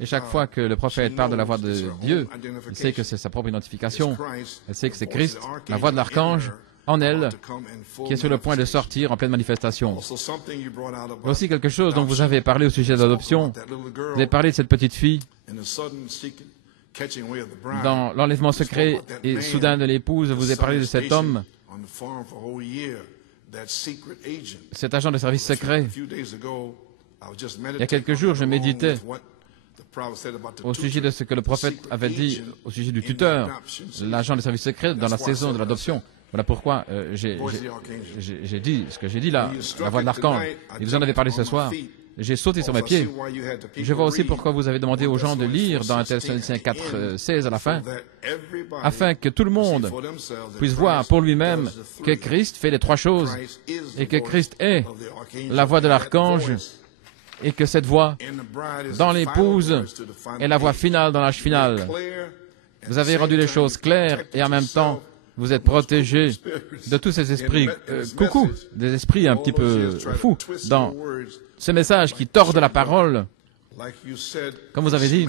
Et chaque fois que le prophète parle de la voix de Dieu, il sait que c'est sa propre identification. Elle sait que c'est Christ, la voix de l'archange, en elle, qui est sur le point de sortir en pleine manifestation. Aussi quelque chose dont vous avez parlé au sujet de l'adoption. Vous avez parlé de cette petite fille dans l'enlèvement secret et soudain de l'épouse. Vous avez parlé de cet homme, cet agent de service secret. Il y a quelques jours, je méditais au sujet de ce que le prophète avait dit au sujet du tuteur, l'agent de service secret dans la saison de l'adoption. Voilà pourquoi j'ai dit ce que j'ai dit là, la voix de l'archange. Et vous en avez parlé ce soir. J'ai sauté sur mes pieds. Je vois aussi pourquoi vous avez demandé aux gens de lire dans 1 Thessaloniciens 4, 16 à la fin, afin que tout le monde puisse voir pour lui-même que Christ fait les trois choses et que Christ est la voix de l'archange et que cette voix dans l'épouse est la voix finale dans l'âge final. Vous avez rendu les choses claires et en même temps, vous êtes protégés de tous ces esprits coucou, des esprits un petit peu fous dans ce message qui tord la parole. Comme vous avez dit,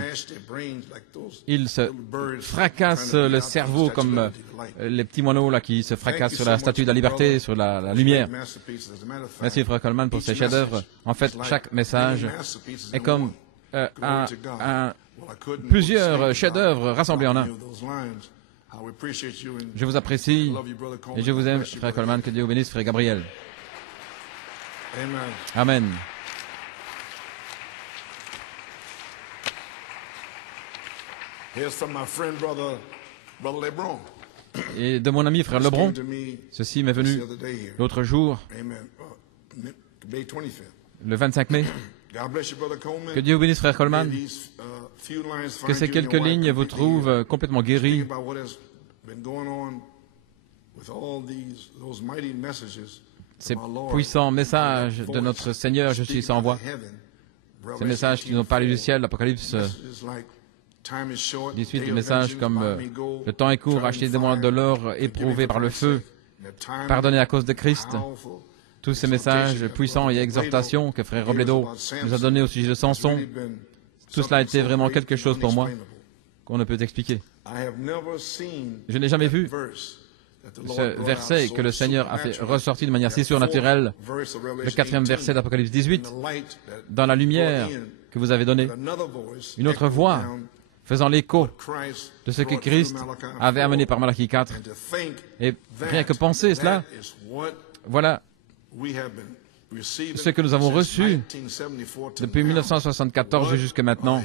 ils se fracassent le cerveau comme les petits moineaux là, qui se fracassent sur la statue de la liberté, sur la lumière. Merci, frère Coleman, pour ces chefs-d'œuvre. En fait, chaque message est comme plusieurs chefs-d'œuvre rassemblés en un. Je vous apprécie et je vous aime, frère Coleman. Que Dieu vous bénisse, frère Gabriel. Amen. Et de mon ami, frère Lebron, ceci m'est venu l'autre jour, le 25 mai. Que Dieu vous bénisse, frère Coleman. Que ces quelques lignes vous trouvent complètement guéri. Ces puissants messages de notre Seigneur, je suis sans voix. Ces messages qui nous ont parlé du ciel, l'Apocalypse 18, des messages comme le temps est court, achetez-moi de l'or éprouvé par le feu, pardonnez à cause de Christ. Tous ces messages puissants et exhortations que frère Robledo nous a donnés au sujet de Samson, tout cela a été vraiment quelque chose pour moi qu'on ne peut expliquer. Je n'ai jamais vu ce verset que le Seigneur a fait ressortir de manière si surnaturelle, le 4e verset d'Apocalypse 18, dans la lumière que vous avez donnée, une autre voix faisant l'écho de ce que Christ avait amené par Malachie 4. Et rien que penser cela, voilà ce que nous avons reçu depuis 1974 jusqu'à maintenant.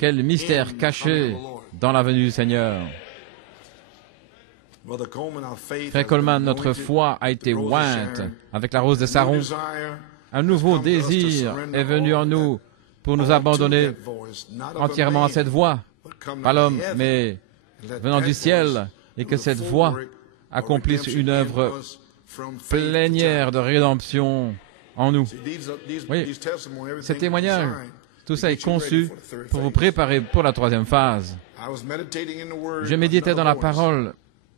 Quel mystère caché dans la venue du Seigneur. Frère Coleman, notre foi a été ointe avec la rose de Saron. Un nouveau désir est venu en nous pour nous abandonner entièrement à cette voix, pas l'homme, mais venant du ciel, et que cette voix accomplisse une œuvre plénière de rédemption en nous. Oui, ces témoignages, tout ça est conçu pour vous préparer pour la 3e phase. Je méditais dans la parole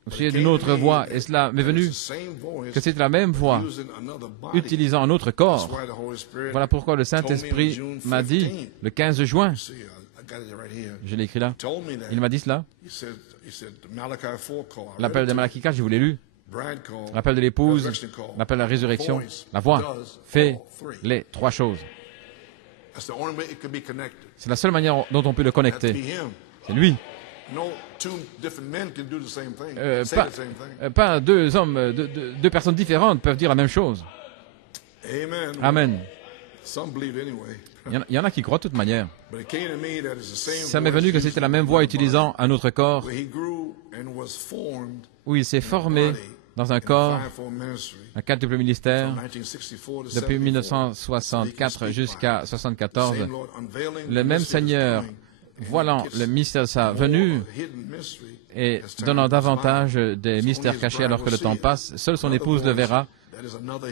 au sujet d'une autre voix, et cela m'est venu que c'était la même voix, utilisant un autre corps. Voilà pourquoi le Saint-Esprit m'a dit, le 15 juin, je l'ai écrit là, il m'a dit cela, l'appel de Malachie 4, je vous l'ai lu, l'appel de l'épouse, l'appel de la résurrection, la voix fait les 3 choses. C'est la seule manière dont on peut le connecter. C'est lui. Pas deux hommes, deux personnes différentes peuvent dire la même chose. Amen. Il y en a qui croient de toute manière. Ça m'est venu que c'était la même voix utilisant un autre corps, où il s'est formé dans un corps, un quadruple ministère, depuis 1964 jusqu'à 1974. Le même Seigneur, voilant le mystère de sa venue et donnant davantage des mystères cachés alors que le temps passe, seule son épouse le verra.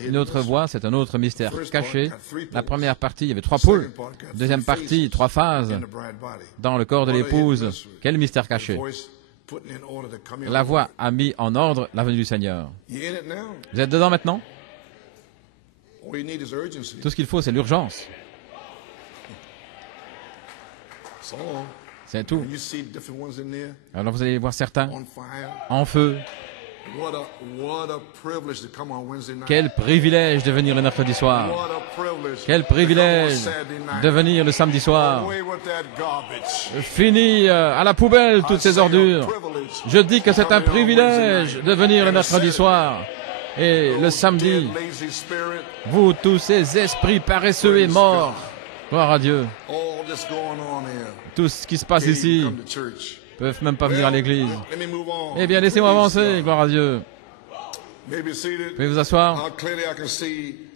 Une autre voix, c'est un autre mystère caché. La première partie, il y avait 3 poules. Deuxième partie, 3 phases dans le corps de l'épouse. Quel mystère caché! La voix a mis en ordre la venue du Seigneur. Vous êtes dedans maintenant? Tout ce qu'il faut, c'est l'urgence. C'est tout. Alors vous allez voir certains en feu. Quel privilège de venir le mercredi soir. Quel privilège de venir le samedi soir. Fini à la poubelle toutes ces ordures. Je dis que c'est un privilège de venir le mercredi soir. Et le samedi, vous tous ces esprits paresseux et morts, gloire à Dieu. Tout ce qui se passe ici ne peuvent même pas venir à l'église. Eh bien, laissez-moi avancer, gloire à Dieu. Vous pouvez vous asseoir.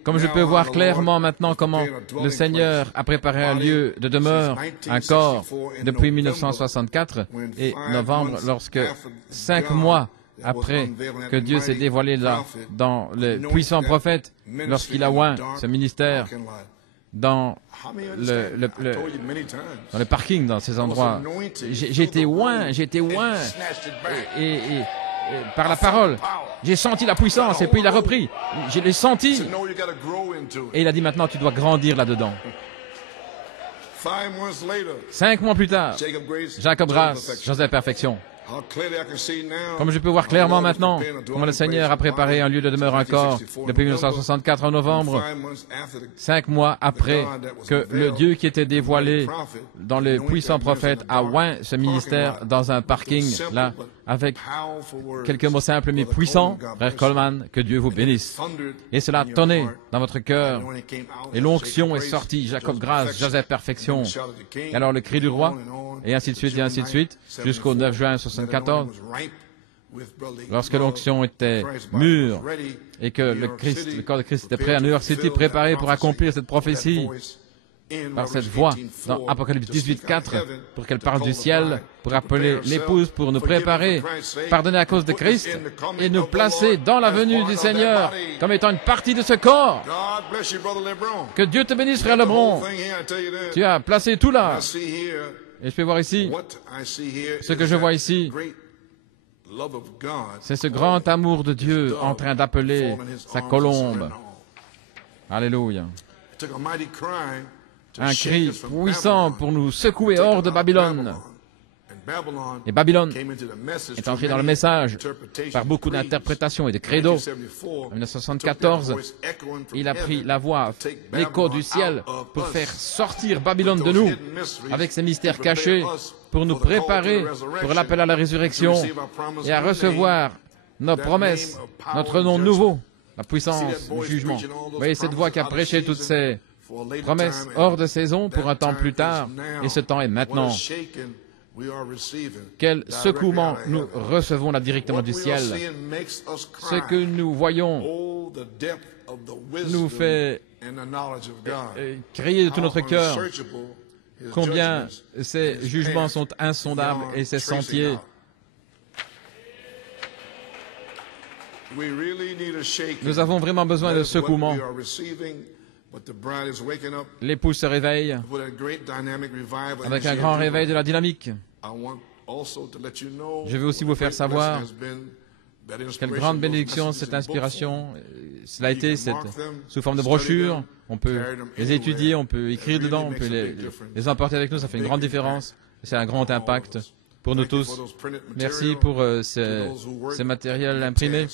Comme je peux voir clairement maintenant comment le Seigneur a préparé un lieu de demeure, un corps, depuis 1964 et novembre, lorsque 5 mois après que Dieu s'est dévoilé là, dans le puissant prophète, lorsqu'il a oint ce ministère, dans le parking, dans ces endroits. J'ai été oint, et par la parole. J'ai senti la puissance, et puis il a repris. Je l'ai senti. Et il a dit, maintenant, tu dois grandir là-dedans. 5 mois plus tard, Jacob Grace, Joseph Perfection. Comme je peux voir clairement maintenant comment le Seigneur a préparé un lieu de demeure encore depuis 1964 en novembre, 5 mois après que le Dieu qui était dévoilé dans le puissant prophète a oint ce ministère dans un parking, là, avec quelques mots simples mais puissants. Frère Coleman, que Dieu vous bénisse. Et cela a tonné dans votre cœur. Et l'onction est sortie, Jacob Grace, Joseph Perfection. Et alors le cri du roi, et ainsi de suite, jusqu'au 9 juin 1974, lorsque l'onction était mûre et que le corps de Christ était prêt à New York City, préparé pour accomplir cette prophétie par cette voix dans Apocalypse 18:4, pour qu'elle parle du ciel, pour appeler l'épouse, pour nous préparer, pardonner à cause de Christ et nous placer dans la venue du Seigneur comme étant une partie de ce corps. Que Dieu te bénisse, frère Lebron. Tu as placé tout là. Et je peux voir ici, ce que je vois ici, c'est ce grand amour de Dieu en train d'appeler sa colombe. Alléluia. Un cri puissant pour nous secouer hors de Babylone Et Babylone est entré dans le message par beaucoup d'interprétations et de credos. En 1974, il a pris la voix, l'écho du ciel, pour faire sortir Babylone de nous, avec ses mystères cachés, pour nous préparer pour l'appel à la résurrection et à recevoir nos promesses, notre nom nouveau, la puissance du jugement. Vous voyez cette voix qui a prêché toutes ces promesses hors de saison pour un temps plus tard, et ce temps est maintenant. Quel secouement nous recevons là directement du ciel. Ce que nous voyons nous fait crier de tout notre cœur combien ces jugements sont insondables et ces sentiers. Nous avons vraiment besoin de secouement. L'épouse se réveille avec un grand réveil de la dynamique. Je veux aussi vous faire savoir quelle grande bénédiction cette inspiration. Cela a été sous forme de brochure. On peut les étudier, on peut écrire dedans, on peut les emporter avec nous. Ça fait une grande différence. C'est un grand impact pour nous tous. Merci pour ces matériels imprimés.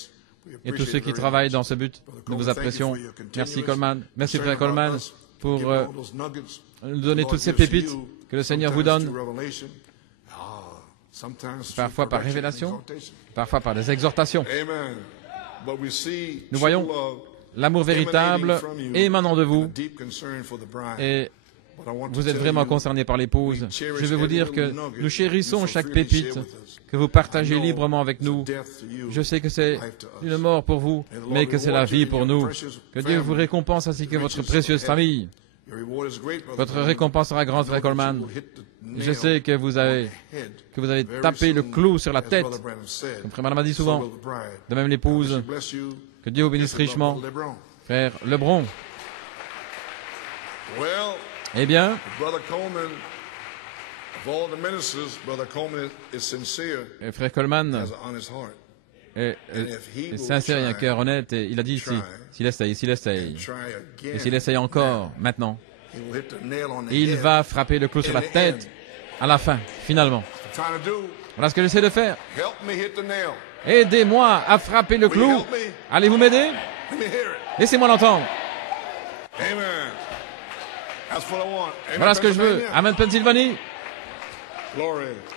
Et tous ceux qui travaillent dans ce but, nous vous apprécions. Merci Coleman, merci frère Coleman pour nous donner toutes ces pépites que le Seigneur vous donne, parfois par révélation, parfois par des exhortations. Nous voyons l'amour véritable émanant de vous et vous êtes vraiment concerné par l'épouse. Je veux vous dire que nous chérissons chaque pépite que vous partagez librement avec nous. Je sais que c'est une mort pour vous, mais que c'est la vie pour nous. Que Dieu vous récompense ainsi que votre précieuse famille. Votre récompense sera grande, frère Coleman. Je sais que vous avez tapé le clou sur la tête, comme frère Branham a dit souvent. De même l'épouse. Que Dieu vous bénisse richement. Frère Lebron. Eh bien, frère Coleman est sincère et un cœur honnête, et il a dit s'il essaye encore maintenant, il va frapper le clou sur la tête à la fin, finalement. Voilà ce que j'essaie de faire. Aidez-moi à frapper le clou. Allez-vous m'aider? Laissez-moi l'entendre. Voilà ce que je veux. Amen, Pennsylvanie.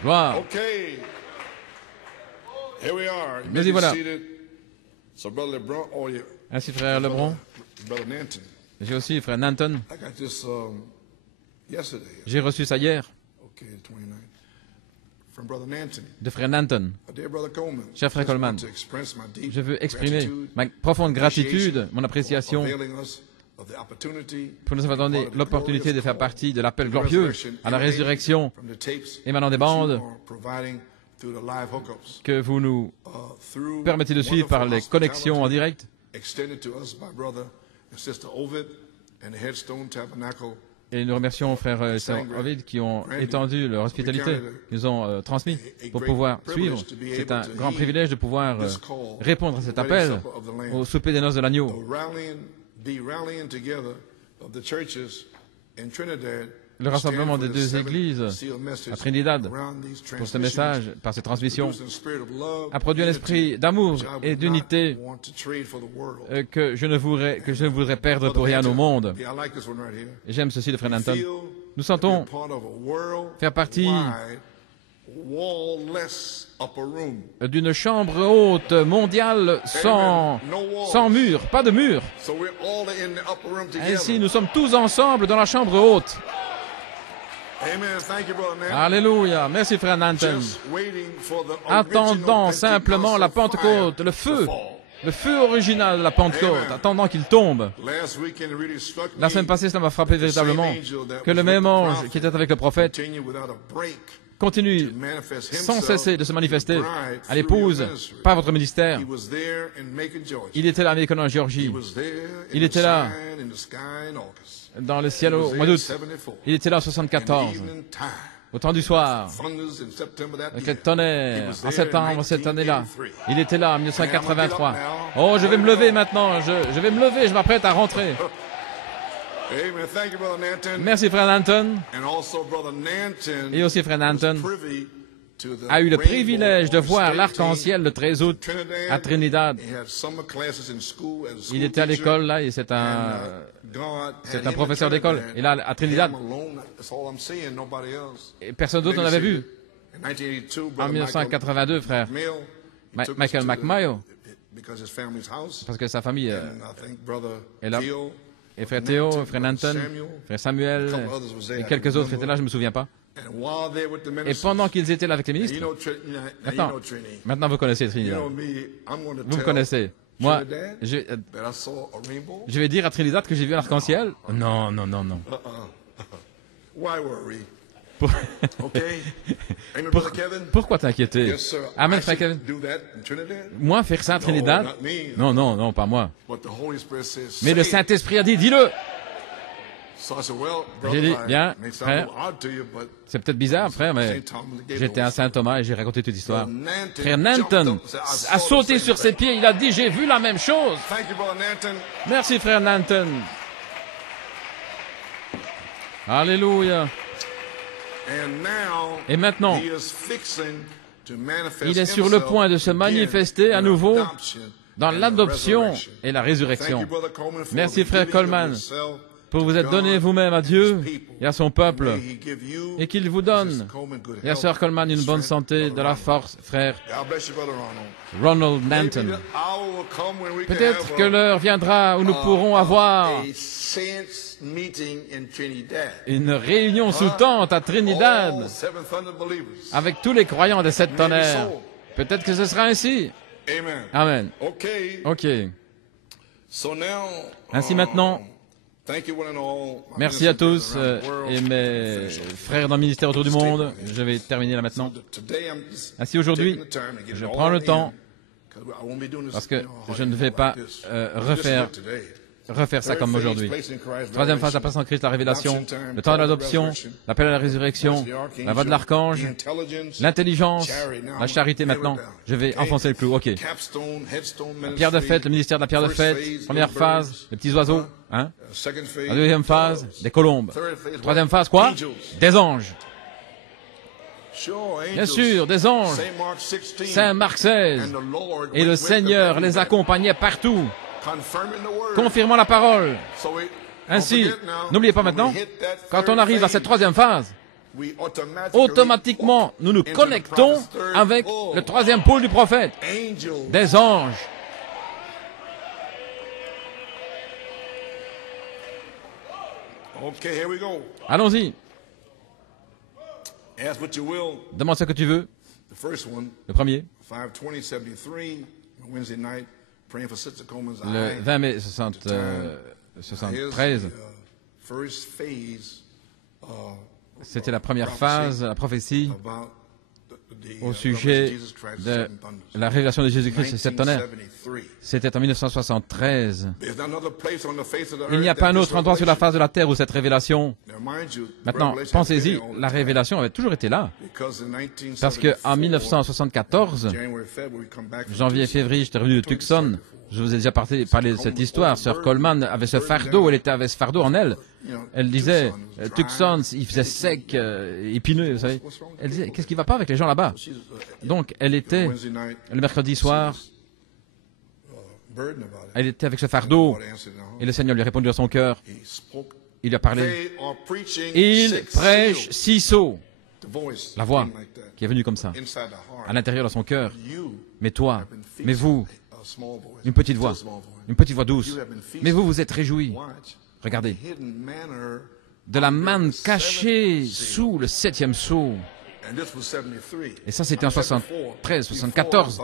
Gloire. Mais y voilà. Ainsi, frère Lebron. J'ai aussi frère Nanton. J'ai reçu ça hier. De frère Nanton. Cher frère Coleman, je veux exprimer ma profonde gratitude, mon appréciation pour nous avoir donné l'opportunité de faire partie de l'appel glorieux à la résurrection émanant des bandes que vous nous permettez de suivre par les connexions en direct. Et nous remercions frère et sœur Ovid qui ont étendu leur hospitalité, qui nous ont transmis pour pouvoir suivre. C'est un grand privilège de pouvoir répondre à cet appel au souper des noces de l'agneau. Le rassemblement des deux églises à Trinidad pour ce message, par cette transmission, a produit un esprit d'amour et d'unité que je ne voudrais perdre pour rien au monde. J'aime ceci de frère Nanton. Nous sentons faire partie d'une chambre haute mondiale sans mur, pas de mur. Ainsi, nous sommes tous ensemble dans la chambre haute. Alléluia. Merci, frère Nanton. Attendant simplement la Pentecôte, le feu original de la Pentecôte, attendant qu'il tombe. La semaine passée, cela m'a frappé véritablement que le même ange qui était avec le prophète continue sans cesser de se manifester à l'épouse par votre ministère. Il était là en Géorgie. Il était là dans le ciel au mois d'août. Il était là en 74. Au temps du soir, avec le tonnerre, en septembre cette année-là. Il était là en 1983. Oh, je vais me lever maintenant. Je vais me lever, je m'apprête à rentrer. Merci, frère Nanton. Et aussi, frère Nanton a eu le privilège de voir l'arc-en-ciel le 13 août à Trinidad. Il était à l'école là et c'est un professeur d'école. Et là, à Trinidad, et personne d'autre n'en avait vu. En 1982, frère, Michael McMayo, parce que sa famille est là. Et frère Théo, frère Nanton, frère Samuel, et quelques autres étaient là, je ne me souviens pas. Et pendant qu'ils étaient là avec les ministres, maintenant vous connaissez Trinidad. Vous me connaissez. Moi, je vais dire à Trinidad que j'ai vu un arc-en-ciel. Non, non, non, non. Pourquoi t'inquiéter? Amen, frère Kevin. Moi, faire ça à Trinidad? Non, non, non, pas moi. Mais le Saint-Esprit a dit, dis-le. J'ai dit, bien, frère, c'est peut-être bizarre, frère, mais j'étais à Saint-Thomas et j'ai raconté toute l'histoire. Frère Nanton a sauté sur ses pieds, il a dit, j'ai vu la même chose. Merci, frère Nanton. Alléluia. Et maintenant, il est sur le point de se manifester à nouveau dans l'adoption et la résurrection. Merci, frère Coleman, pour vous être donné vous-même à Dieu et à son peuple, et qu'il vous donne, et à sœur Coleman, une bonne santé, de la force, frère Ronald Nanton. Peut-être que l'heure viendra où nous pourrons avoir une réunion sous tente à Trinidad avec tous les croyants des 7 tonnerres. Peut-être que ce sera ainsi. Amen. Ok. Ainsi maintenant, merci à tous et mes frères dans le ministère autour du monde. Je vais terminer là maintenant. Ainsi aujourd'hui, je prends le temps parce que je ne vais pas refaire ça comme aujourd'hui. Troisième phase, la place en Christ, la révélation, le temps de l'adoption, l'appel à la résurrection, la voix de l'archange, l'intelligence, la charité maintenant. Je vais enfoncer le clou, ok. La pierre de fête, le ministère de la pierre de fête, première phase, les petits oiseaux, hein. La deuxième phase, des colombes. Troisième phase, quoi? Des anges. Bien sûr, des anges. Saint Marc 16. Et le Seigneur les accompagnait partout, confirmant la parole. Ainsi, n'oubliez pas maintenant, quand on arrive à cette troisième phase, automatiquement, nous nous connectons avec le troisième pôle du prophète, des anges. Allons-y. Demande ce que tu veux. Le premier. Le 20 mai 73, c'était la première phase, la prophétie au sujet de la révélation de Jésus-Christ et 7 tonnerres. C'était en 1973. Il n'y a pas un autre endroit sur la face de la terre où cette révélation... Maintenant, pensez-y, la révélation avait toujours été là. Parce qu'en 1974, janvier et février, j'étais revenu de Tucson. Je vous ai déjà parlé de cette histoire. Sœur Coleman avait ce fardeau, elle était avec ce fardeau en elle. Elle disait, Tucson, il faisait sec, épineux, vous savez. Elle disait, qu'est-ce qui ne va pas avec les gens là-bas? Donc, elle était, le mercredi soir, elle était avec ce fardeau, et le Seigneur lui a répondu à son cœur. Il lui a parlé. Il prêche Ciso, la voix qui est venue comme ça, à l'intérieur de son cœur. Mais toi, mais vous, une petite voix douce. Mais vous, vous êtes réjouis. Regardez. De la manne cachée sous le 7e sceau. Et ça, c'était en 73, 74,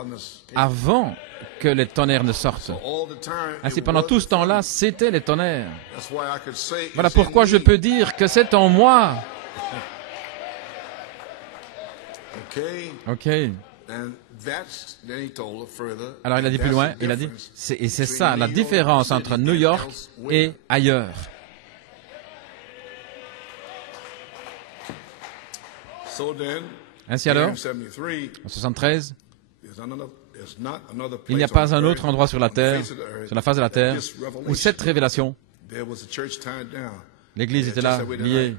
avant que les tonnerres ne sortent. Ainsi, pendant tout ce temps-là, c'était les tonnerres. Voilà pourquoi je peux dire que c'est en moi. Ok. Alors, il a dit plus loin, il a dit, et c'est ça, la différence entre New York et ailleurs. Ainsi alors, en 73, il n'y a pas un autre endroit sur la terre, sur la face de la terre, où cette révélation, l'Église était là, liée,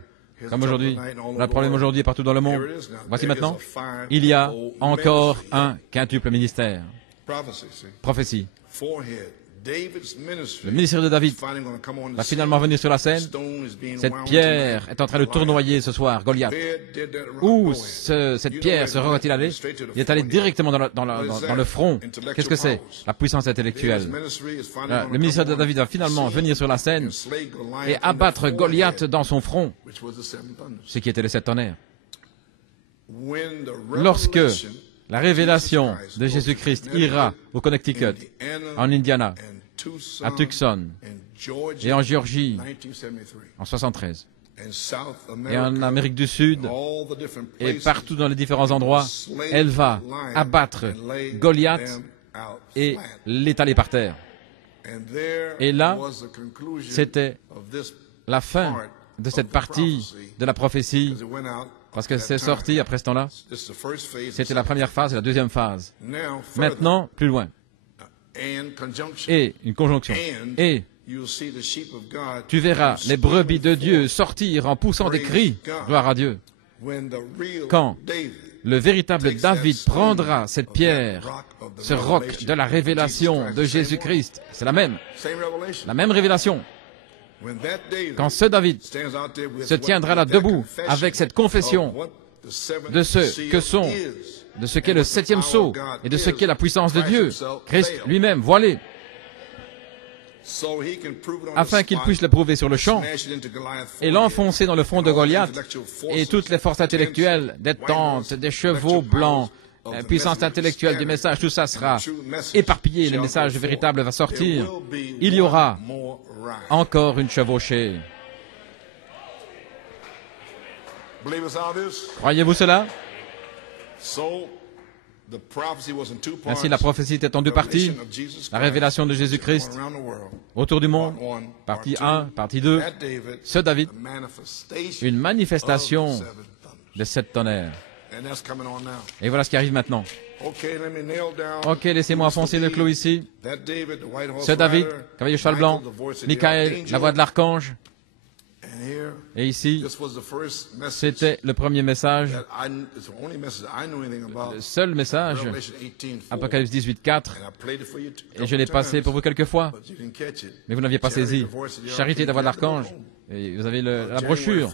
comme aujourd'hui. On a le problème aujourd'hui partout dans le monde. Voici maintenant, il y a encore un quintuple ministère. Prophétie. Le ministère de David va finalement venir sur la scène. Cette pierre est en train de tournoyer ce soir, Goliath. Où cette pierre se est-il allée? Il est allé directement dans le front. Qu'est-ce que c'est? La puissance intellectuelle. Le ministère de David va finalement venir sur la scène et abattre Goliath dans son front, ce qui était les 7 tonnerres. Lorsque la révélation de Jésus-Christ ira au Connecticut, en Indiana, à Tucson et en Géorgie en 73, et en Amérique du Sud et partout dans les différents endroits, elle va abattre Goliath et l'étaler par terre. Et là, c'était la fin de cette partie de la prophétie, parce que c'est sorti après ce temps-là. C'était la première phase et la deuxième phase. Maintenant, plus loin. Et, une conjonction. Et, tu verras les brebis de Dieu sortir en poussant des cris. Gloire à Dieu. Quand le véritable David prendra cette pierre, ce roc de la révélation de Jésus-Christ, c'est la même révélation. Quand ce David se tiendra là debout avec cette confession de ce qu'est le 7e sceau et de ce qu'est la puissance de Dieu, Christ lui-même voilé, afin qu'il puisse le prouver sur le champ et l'enfoncer dans le front de Goliath, et toutes les forces intellectuelles des tentes, des chevaux blancs, la puissance intellectuelle du message, tout ça sera éparpillé, le message véritable va sortir. Il y aura encore une chevauchée. Croyez-vous cela? Ainsi, la prophétie était en 2 parties. La révélation de Jésus-Christ autour du monde, partie 1, partie 2. Ce David, une manifestation des 7 tonnerres. Et voilà ce qui arrive maintenant. Ok, laissez-moi foncer le clou ici. Ce David, cavalier cheval blanc, Michael, la voix de l'archange. Et ici, c'était le premier message, le seul message, Apocalypse 18, 4, et je l'ai passé pour vous quelques fois, mais vous n'aviez pas saisi. Charité de la voix de l'archange, et vous avez la brochure,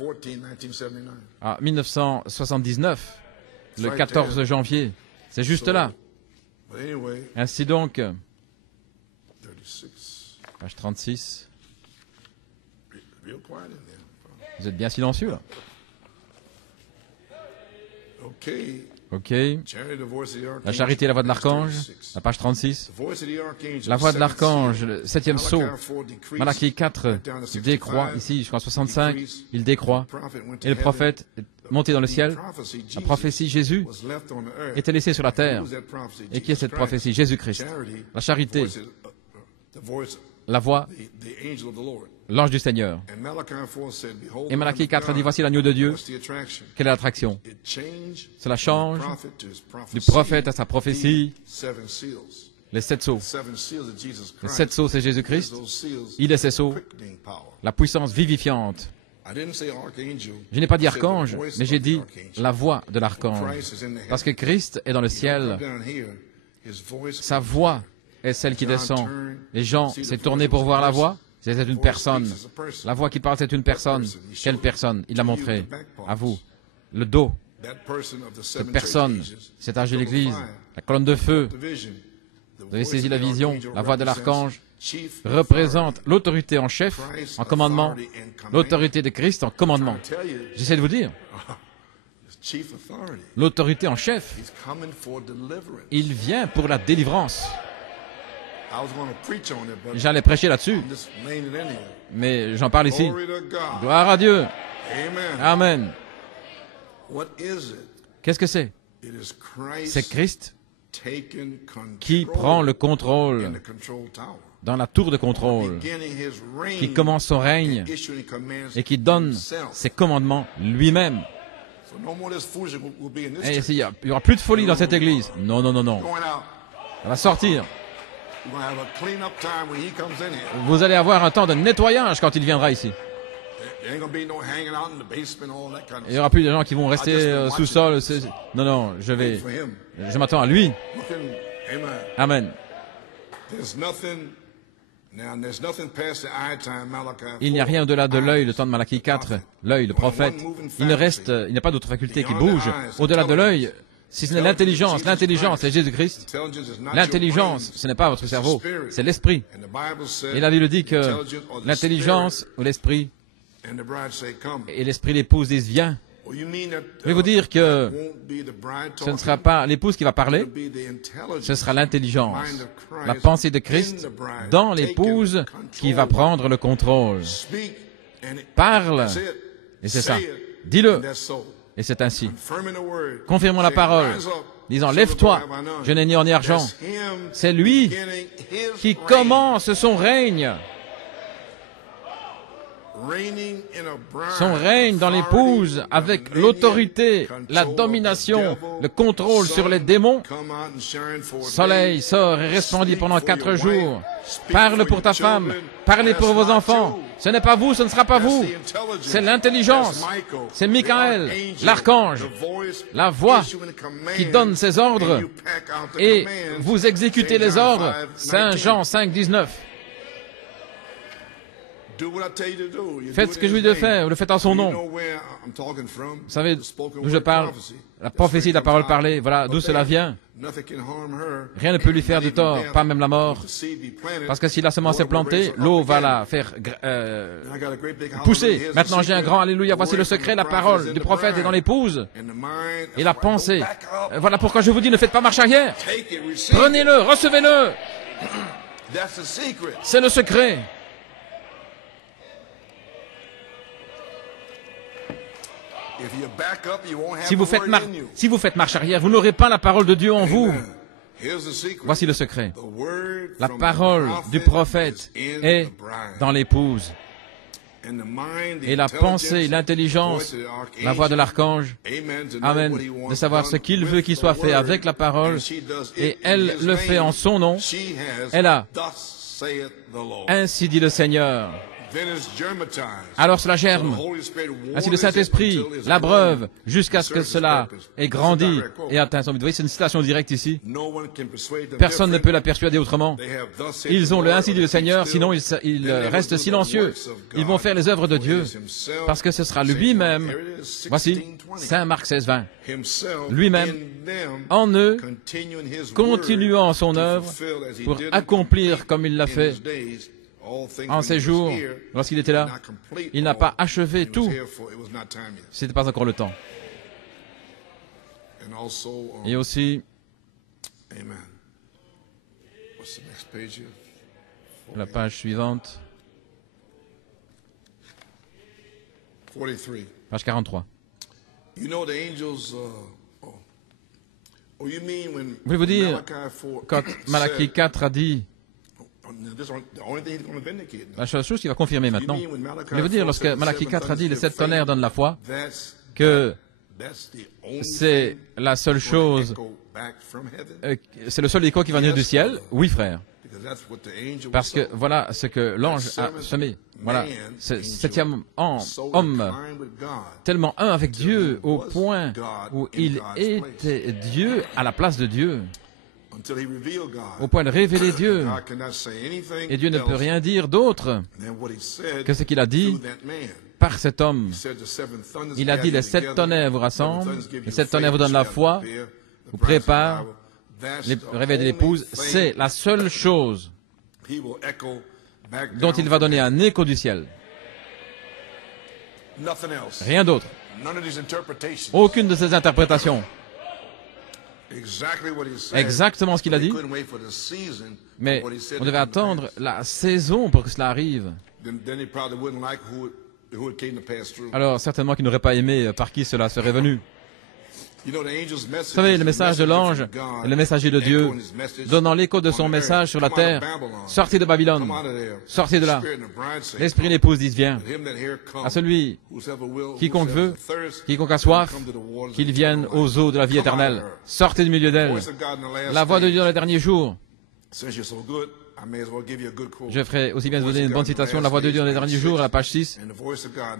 en 1979, le 14 janvier, c'est juste là. Ainsi donc, page 36. Vous êtes bien silencieux, là. Ok. La charité et la voix de l'archange, la page 36. La voix de l'archange, le 7e sceau. Malachie 4 décroît, ici, je crois 65, il décroît. Et le prophète est monté dans le ciel. La prophétie Jésus était laissée sur la terre. Et qui est cette prophétie? Jésus-Christ. La charité, la voix, l'ange du Seigneur. Et Malachie 4 dit, voici l'agneau de Dieu. Quelle est l'attraction? Cela change du prophète à sa prophétie. Les 7 sceaux. Les 7 sceaux, c'est Jésus-Christ. Il est ces sceaux. La puissance vivifiante. Je n'ai pas dit archange, mais j'ai dit la voix de l'archange. Parce que Christ est dans le ciel. Sa voix est celle qui descend. Les gens s'est tourné pour voir la voix. C'est une personne. La voix qui parle, c'est une personne. Quelle personne? Il l'a montré. À vous. Le dos. Cette personne, cet âge de l'Église. La colonne de feu. Vous avez saisi la vision. La voix de l'archange représente l'autorité en chef, en commandement. L'autorité de Christ en commandement. J'essaie de vous dire. L'autorité en chef. Il vient pour la délivrance. J'allais prêcher là-dessus, mais j'en parle ici. Gloire à Dieu. Amen. Qu'est-ce que c'est? C'est Christ qui prend le contrôle dans la tour de contrôle, qui commence son règne et qui donne ses commandements lui-même. Et il n'y aura plus de folie dans cette église. Non, non, non, non. Ça va sortir. Vous allez avoir un temps de nettoyage quand il viendra ici. Il n'y aura plus de gens qui vont rester sous-sol. Non, non, je m'attends à lui. Amen. Il n'y a rien au-delà de l'œil, le temps de Malachie 4, l'œil, le prophète. Il n'y a pas d'autre faculté qui bouge. Au-delà de l'œil, si ce n'est l'intelligence, l'intelligence, c'est Jésus-Christ. L'intelligence, ce n'est pas votre cerveau, c'est l'esprit. Et la Bible dit que l'intelligence ou l'esprit, et l'esprit l'épouse dit viens. Je vais vous dire que ce ne sera pas l'épouse qui va parler, ce sera l'intelligence, la pensée de Christ dans l'épouse qui va prendre le contrôle. Parle, et c'est ça. Dis-le, et c'est ainsi. Confirmons la parole, disant, lève-toi, je n'ai ni or ni argent. C'est lui qui commence son règne. Son règne dans l'épouse avec l'autorité, la domination, le contrôle sur les démons. Soleil sort et resplendit pendant 4 jours. Parle pour ta femme, parlez pour vos enfants. Ce n'est pas vous, ce ne sera pas vous. C'est l'intelligence. C'est Michael, l'archange, la voix qui donne ses ordres et vous exécutez les ordres. Saint Jean 5, 19. Faites ce que je vous dis de faire, vous le faites en son nom. Vous savez d'où je parle? La prophétie de la parole parlée, voilà d'où cela vient. Rien ne peut lui faire de tort, pas même la mort. Parce que si la semence est plantée, l'eau va la faire pousser. Maintenant j'ai un grand alléluia, voici le secret, la parole du prophète est dans l'épouse. Et la pensée. Voilà pourquoi je vous dis, ne faites pas marche arrière. Prenez-le, recevez-le. C'est le secret. Si vous faites marche arrière, vous n'aurez pas la parole de Dieu en vous. Voici le secret. La parole du prophète est dans l'épouse. Et la pensée, l'intelligence, la voix de l'archange, amen, de savoir ce qu'il veut qu'il soit fait avec la parole, et elle le fait en son nom. Elle a, ainsi dit le Seigneur. Alors cela germe. Ainsi le Saint-Esprit l'abreuve jusqu'à ce que cela ait grandi et atteint son but. Vous voyez, c'est une citation directe ici. Personne ne peut la persuader autrement. Ils ont le ainsi dit le Seigneur, sinon ils restent silencieux. Ils vont faire les œuvres de Dieu parce que ce sera lui-même. Voici, Saint Marc 16, 20. Lui-même, en eux, continuant son œuvre pour accomplir comme il l'a fait en ces jours, lorsqu'il était là, il n'a pas achevé tout. Ce n'était pas encore le temps. Et aussi, la page suivante, page 43. Voulez-vous dire, quand Malachie 4 a dit, la seule chose qui va confirmer maintenant, je vais vous dire, lorsque Malachie 4 a dit les 7 tonnerres donnent la foi, que c'est la seule chose, c'est le seul écho qui va venir du ciel. Oui, frère. Parce que voilà ce que l'ange a semé. Voilà, ce 7e homme, tellement un avec Dieu, au point où il était Dieu à la place de Dieu. Au point de révéler Dieu. Et Dieu ne peut rien dire d'autre que ce qu'il a dit par cet homme. Il a dit, les 7 tonnerres vous rassemblent, les 7 tonnerres vous donnent la foi, vous préparent, le réveil de l'épouse. C'est la seule chose dont il va donner un écho du ciel. Rien d'autre. Aucune de ces interprétations. Exactement ce qu'il a dit, mais on devait attendre la saison pour que cela arrive. Alors certainement qu'il n'aurait pas aimé par qui cela serait venu. Vous savez, le message de l'ange est le messager de Dieu, donnant l'écho de son message sur la terre. Sortez de Babylone, sortez de là. L'esprit et l'épouse disent, viens. À celui, quiconque veut, quiconque a soif, qu'il vienne aux eaux de la vie éternelle. Sortez du milieu d'elle. La voix de Dieu dans les derniers jours. Je ferai aussi bien vous donner une bonne citation de la voix de Dieu dans les derniers jours, à la page 6.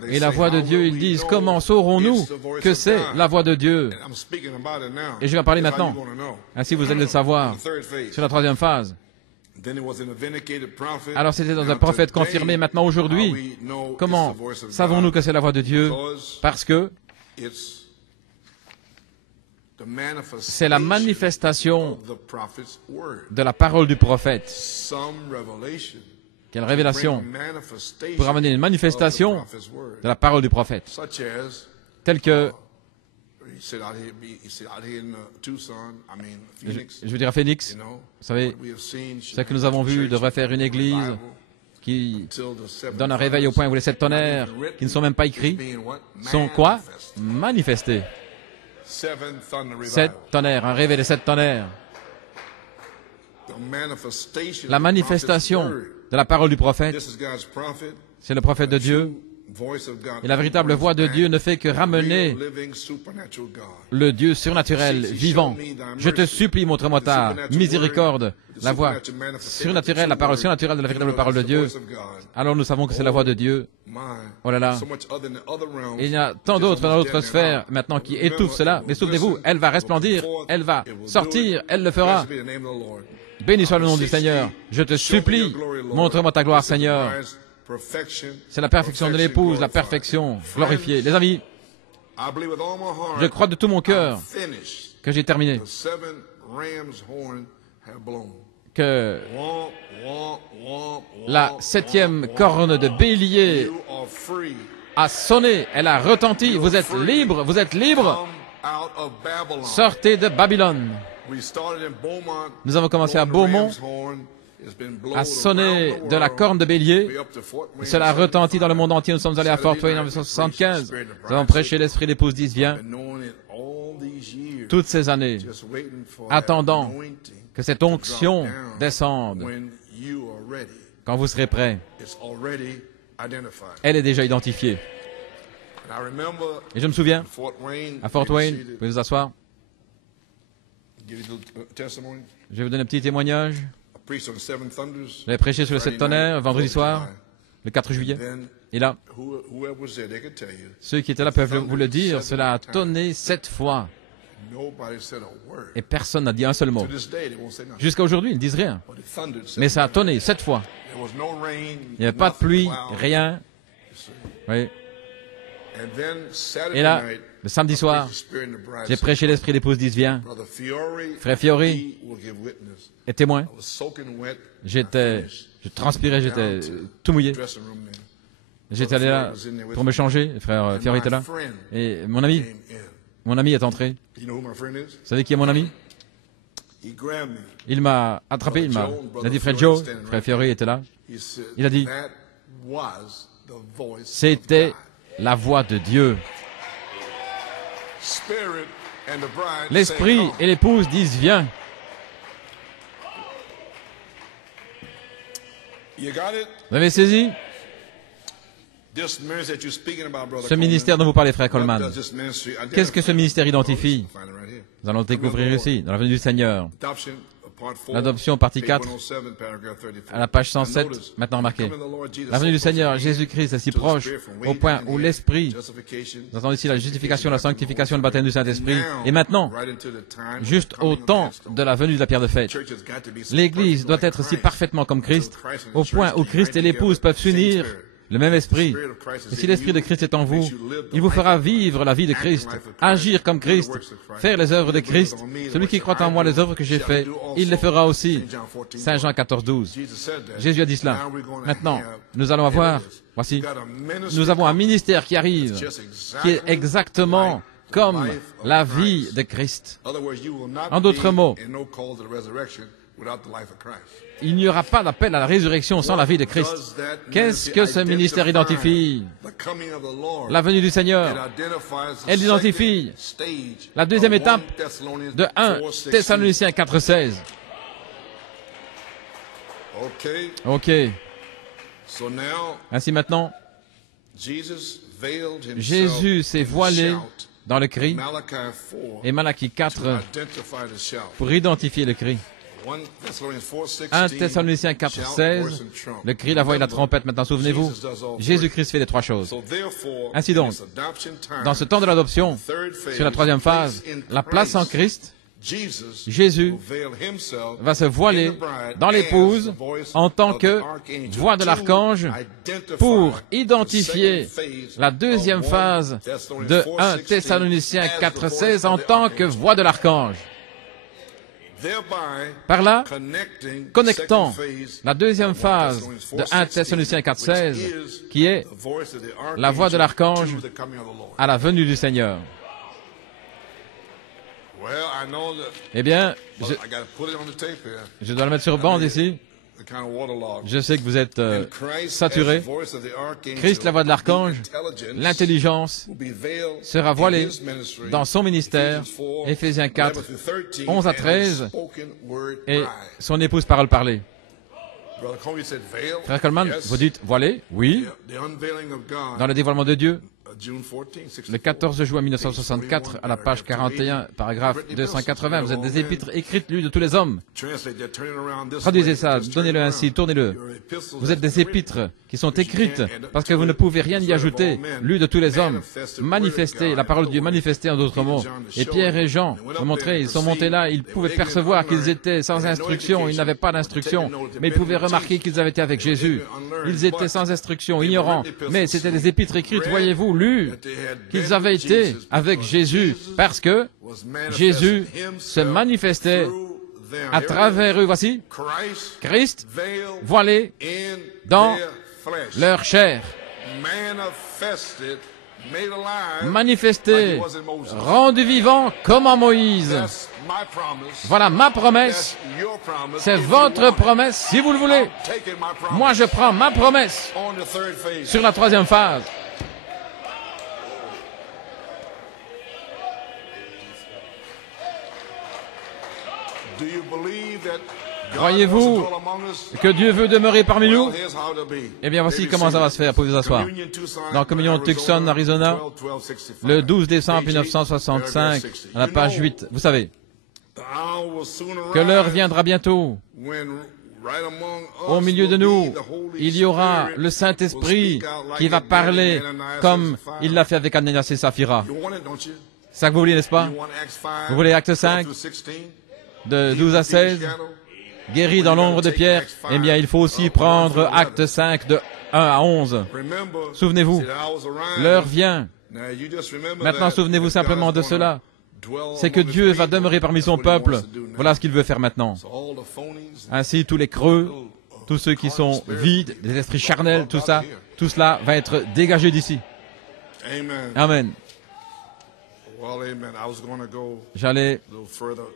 Et la voix de Dieu, ils disent, comment saurons-nous que c'est la voix de Dieu? Et je vais en parler maintenant. Ainsi, vous allez le savoir. Sur la troisième phase. Alors, c'était dans un prophète confirmé. Maintenant, aujourd'hui, comment savons-nous que c'est la voix de Dieu? Parce que c'est la manifestation de la parole du prophète. Quelle révélation pour amener une manifestation de la parole du prophète, telle que, je veux dire à Phoenix, vous savez, ce que nous avons vu devrait faire une église qui donne un réveil au point où les 7 tonnerres, qui ne sont même pas écrits, sont quoi? Manifestés. 7 tonnerres, un réveil des 7 tonnerres. La manifestation de la parole du prophète, c'est le prophète de Dieu. Et la véritable voix de Dieu ne fait que ramener le Dieu surnaturel, vivant. Je te supplie, montre-moi ta miséricorde, la voix surnaturelle, la parole surnaturelle de la véritable parole de Dieu. Alors nous savons que c'est la voix de Dieu. Oh là là. Et il y a tant d'autres dans l'autre sphère maintenant qui étouffent cela. Mais souvenez-vous, elle va resplendir, elle va sortir, elle le fera. Béni soit le nom du Seigneur. Je te supplie, montre-moi ta gloire, Seigneur. C'est la perfection de l'épouse, la perfection glorifiée. Les amis, je crois de tout mon cœur que j'ai terminé. Que la 7e corne de bélier a sonné, elle a retenti. Vous êtes libre, vous êtes libre. Sortez de Babylone. Nous avons commencé à Beaumont, à sonner de la corne de bélier. Cela a retenti dans le monde entier. Nous sommes allés à Fort Wayne en 1975. Nous avons prêché l'esprit, l'épouse 10 vient. Toutes ces années, attendant que cette onction descende quand vous serez prêts. Elle est déjà identifiée. Et je me souviens, à Fort Wayne, vous pouvez vous asseoir. Je vais vous donner un petit témoignage. J'avais prêché sur les 7 tonnerres vendredi soir, le 4 juillet. Et là, ceux qui étaient là peuvent vous le dire, cela a tonné 7 fois. Et personne n'a dit un seul mot. Jusqu'à aujourd'hui, ils ne disent rien. Mais ça a tonné 7 fois. Il n'y avait pas de pluie, rien. Oui. Et là, le samedi soir, j'ai prêché l'esprit d'épouse 10 vient. Frère Fiori est témoin. Je transpirais, j'étais tout mouillé. J'étais allé là pour me changer. Frère Fiori était là. Et mon ami est entré. Vous savez qui est mon ami? Il m'a attrapé, il a dit Frère Joe, Frère Fiori était là. Il a dit, c'était la voix de Dieu. L'esprit et l'épouse disent viens. Vous avez saisi? Ce ministère dont vous parlez, frère Coleman, qu'est-ce que ce ministère identifie? Nous allons le découvrir ici, dans la venue du Seigneur. L'adoption, partie 4, à la page 107, maintenant marquée. La venue du Seigneur, Jésus-Christ, est si proche, au point où l'Esprit, nous entendons ici la justification, la sanctification, le baptême du Saint-Esprit, et maintenant, juste au temps de la venue de la pierre de fête, l'Église doit être si parfaitement comme Christ, au point où Christ et l'épouse peuvent s'unir, le même esprit. Et si l'esprit de Christ est en vous, il vous fera vivre la vie de Christ, agir comme Christ, faire les œuvres de Christ. Celui qui croit en moi, les œuvres que j'ai faites, il les fera aussi. Saint Jean 14, 12. Jésus a dit cela. Maintenant, nous allons avoir, voici, nous avons un ministère qui arrive, qui est exactement comme la vie de Christ. En d'autres mots, il n'y aura pas d'appel à la résurrection sans la vie de Christ. Qu'est-ce que ce ministère identifie? La venue du Seigneur. Elle identifie la deuxième étape de 1 Thessaloniciens 4, 16. Ok. Ainsi maintenant, Jésus s'est voilé dans le cri, et Malachie 4 pour identifier le cri. 1 Thessaloniciens 4,16, le cri, la voix et la trompette. Maintenant, souvenez-vous, Jésus-Christ fait les trois choses. Ainsi donc, dans ce temps de l'adoption, sur la troisième phase, la place en Christ, Jésus va se voiler dans l'épouse en tant que voix de l'archange pour identifier la deuxième phase de 1 Thessaloniciens 4,16 en tant que voix de l'archange. Par là, connectant la deuxième phase de 1 Thessaloniciens 4,16, qui est la voix de l'archange à la venue du Seigneur. Eh bien, je dois le mettre sur bande ici. Je sais que vous êtes saturés. Christ, la voix de l'archange, l'intelligence, sera voilée dans son ministère, Éphésiens 4, 11 à 13, et son épouse parole parlée. Frère Coleman, vous dites voilée? Oui. Dans le dévoilement de Dieu, le 14 juin 1964, à la page 41, paragraphe 280, vous êtes des épîtres écrites lues de tous les hommes. Traduisez ça, donnez-le ainsi, tournez-le. Vous êtes des épîtres qui sont écrites parce que vous ne pouvez rien y ajouter, lues de tous les hommes, manifestées, la parole de Dieu manifestée en d'autres mots. Et Pierre et Jean, ils sont montés là, ils pouvaient percevoir qu'ils étaient sans instruction, ils n'avaient pas d'instruction, mais ils pouvaient remarquer qu'ils avaient été avec Jésus. Ils étaient sans instruction, ignorants, mais c'était des épîtres écrites, voyez-vous, lues, qu'ils avaient été avec Jésus, parce que Jésus se manifestait à travers eux. Voici, Christ voilé dans leur chair, manifesté, rendu vivant comme en Moïse. Voilà ma promesse, c'est votre promesse, si vous le voulez. Moi, je prends ma promesse sur la troisième phase. Croyez-vous que Dieu veut demeurer parmi nous? Eh bien, voici comment ça va se faire. Pour vous asseoir. Dans Communion Tucson, Arizona, le 12 décembre 1965, à la page 8, vous savez que l'heure viendra bientôt. Au milieu de nous, il y aura le Saint-Esprit qui va parler comme il l'a fait avec Ananias et Saphira. C'est ça que vous voulez, n'est-ce pas? Vous voulez Acte 5, de 12 à 16, guéri dans l'ombre de Pierre? Eh bien, il faut aussi prendre Acte 5, de 1 à 11. Souvenez-vous, l'heure vient. Maintenant, souvenez-vous simplement de cela. C'est que Dieu va demeurer parmi son peuple. Voilà ce qu'il veut faire maintenant. Ainsi, tous les creux, tous ceux qui sont vides, des esprits charnels, tout ça, tout cela va être dégagé d'ici. Amen. J'allais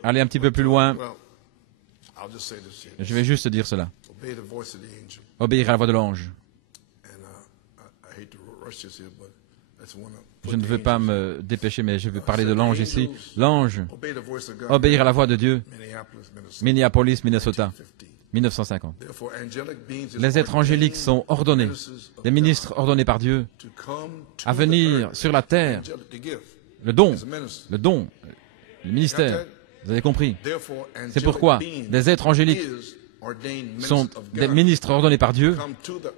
aller un petit peu plus loin. Je vais juste dire cela. Obéir à la voix de l'ange. Je ne veux pas me dépêcher, mais je veux parler de l'ange ici. L'ange, obéir à la voix de Dieu. Minneapolis, Minnesota, 1950. Les êtres angéliques sont ordonnés, des ministres ordonnés par Dieu, à venir sur la terre. Le don, le ministère, vous avez compris. C'est pourquoi des êtres angéliques sont des ministres ordonnés par Dieu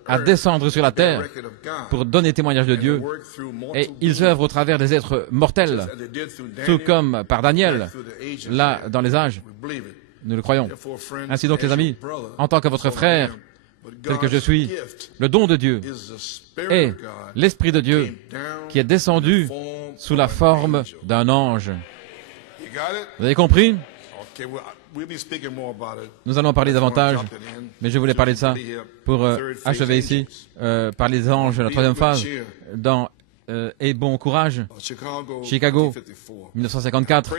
à descendre sur la terre pour donner témoignage de Dieu, et ils œuvrent au travers des êtres mortels, tout comme par Daniel, là dans les âges. Nous le croyons. Ainsi donc, les amis, en tant que votre frère, tel que je suis, le don de Dieu est l'Esprit de Dieu qui est descendu sous la forme d'un ange. Vous avez compris? Nous allons parler davantage, mais je voulais parler de ça pour achever ici, par les anges de la troisième phase, dans Et bon courage, Chicago, 1954.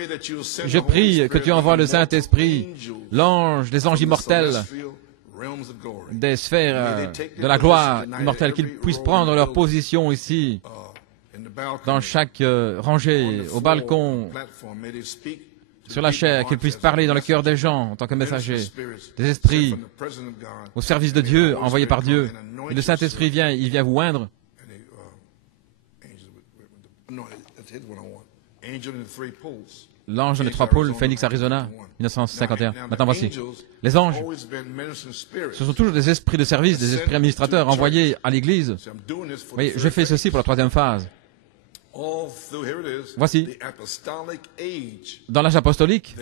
Je prie que tu envoies le Saint-Esprit, l'ange, les anges immortels, des sphères de la gloire immortelle, qu'ils puissent prendre leur position ici, dans chaque rangée, au balcon, sur la chair, qu'ils puissent parler dans le cœur des gens en tant que messagers, des esprits au service de Dieu, envoyés par Dieu. Et le Saint-Esprit vient, il vient vous oindre. l'ange des trois pôles, Phoenix, Arizona, 1951. Maintenant voici. Les anges, ce sont toujours des esprits de service, des esprits administrateurs envoyés à l'Église. Oui, je fais ceci pour la troisième phase. Voici, dans l'âge apostolique,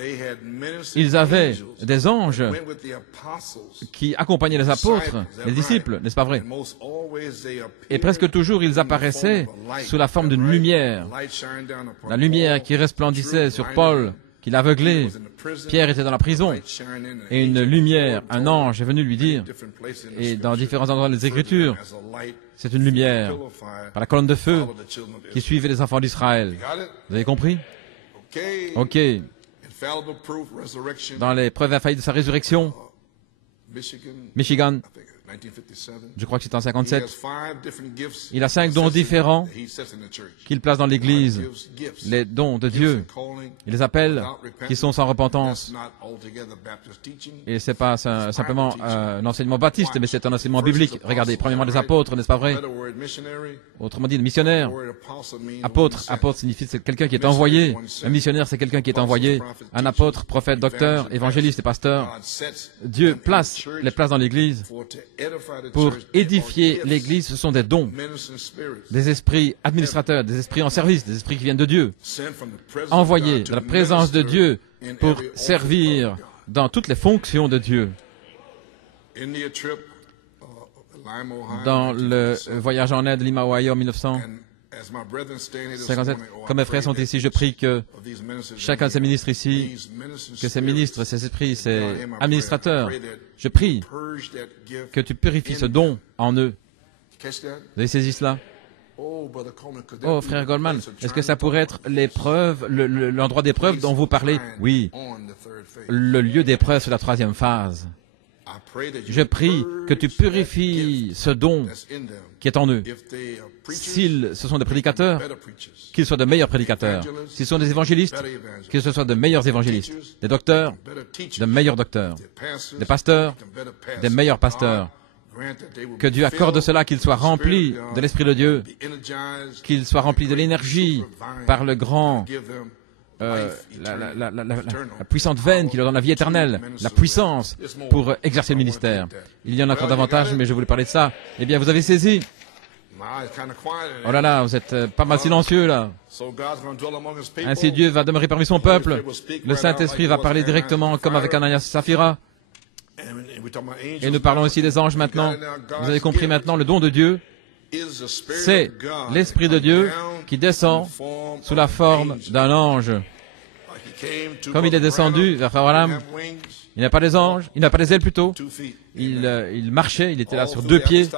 ils avaient des anges qui accompagnaient les apôtres, les disciples, n'est-ce pas vrai? Et presque toujours, ils apparaissaient sous la forme d'une lumière. La lumière qui resplendissait sur Paul, qui l'aveuglait. Pierre était dans la prison. Et une lumière, un ange est venu lui dire, et dans différents endroits des Écritures, c'est une lumière, par la colonne de feu, qui suivait les enfants d'Israël. Vous avez compris? Ok. Dans les preuves infaillibles de sa résurrection, Michigan, je crois que c'est en 57, il a 5 dons différents qu'il place dans l'Église, les dons de Dieu. Il les appelle qui sont sans repentance. Et ce n'est pas simplement un enseignement baptiste, mais c'est un enseignement biblique. Regardez, premièrement les apôtres, n'est-ce pas vrai? Autrement dit, le missionnaire. Apôtre signifie c'est quelqu'un qui est envoyé. Un missionnaire, c'est quelqu'un qui est envoyé. Un apôtre, prophète, docteur, évangéliste et pasteur. Dieu les place dans l'Église pour édifier l'Église. Ce sont des dons, des esprits administrateurs, des esprits en service, des esprits qui viennent de Dieu, envoyés de la présence de Dieu pour servir dans toutes les fonctions de Dieu. Dans le voyage en Inde, Lima, Ohio, 1957, comme mes frères sont ici, je prie que chacun de ces ministres ici, que ces ministres, ces esprits, ces administrateurs, je prie que tu purifies ce don en eux. Vous avez saisi cela? Oh, frère Goldman, est-ce que ça pourrait être l'épreuve, l'endroit d'épreuve dont vous parlez? Oui, le lieu d'épreuve, c'est la troisième phase. Je prie que tu purifies ce don qui est en eux. S'ils ce sont des prédicateurs, qu'ils soient de meilleurs prédicateurs. S'ils sont des évangélistes, qu'ils soient de meilleurs évangélistes. Des docteurs, de meilleurs docteurs. Des pasteurs, des meilleurs pasteurs. Que Dieu accorde cela, qu'ils soient remplis de l'Esprit de Dieu, qu'ils soient remplis de l'énergie par le grand, la puissante veine qui leur donne la vie éternelle, la puissance pour exercer le ministère. Il y en a encore davantage, mais je voulais parler de ça. Eh bien, vous avez saisi? Oh là là, vous êtes pas mal silencieux là. Ainsi Dieu va demeurer parmi son peuple. Le Saint-Esprit va parler directement comme avec Ananias et Saphira. Et nous parlons aussi des anges maintenant. Vous avez compris maintenant, le don de Dieu, c'est l'Esprit de Dieu qui descend sous la forme d'un ange. Comme il est descendu vers Abraham, il n'a pas des anges, il n'a pas des ailes plutôt. Il marchait, il était là sur 2 pieds.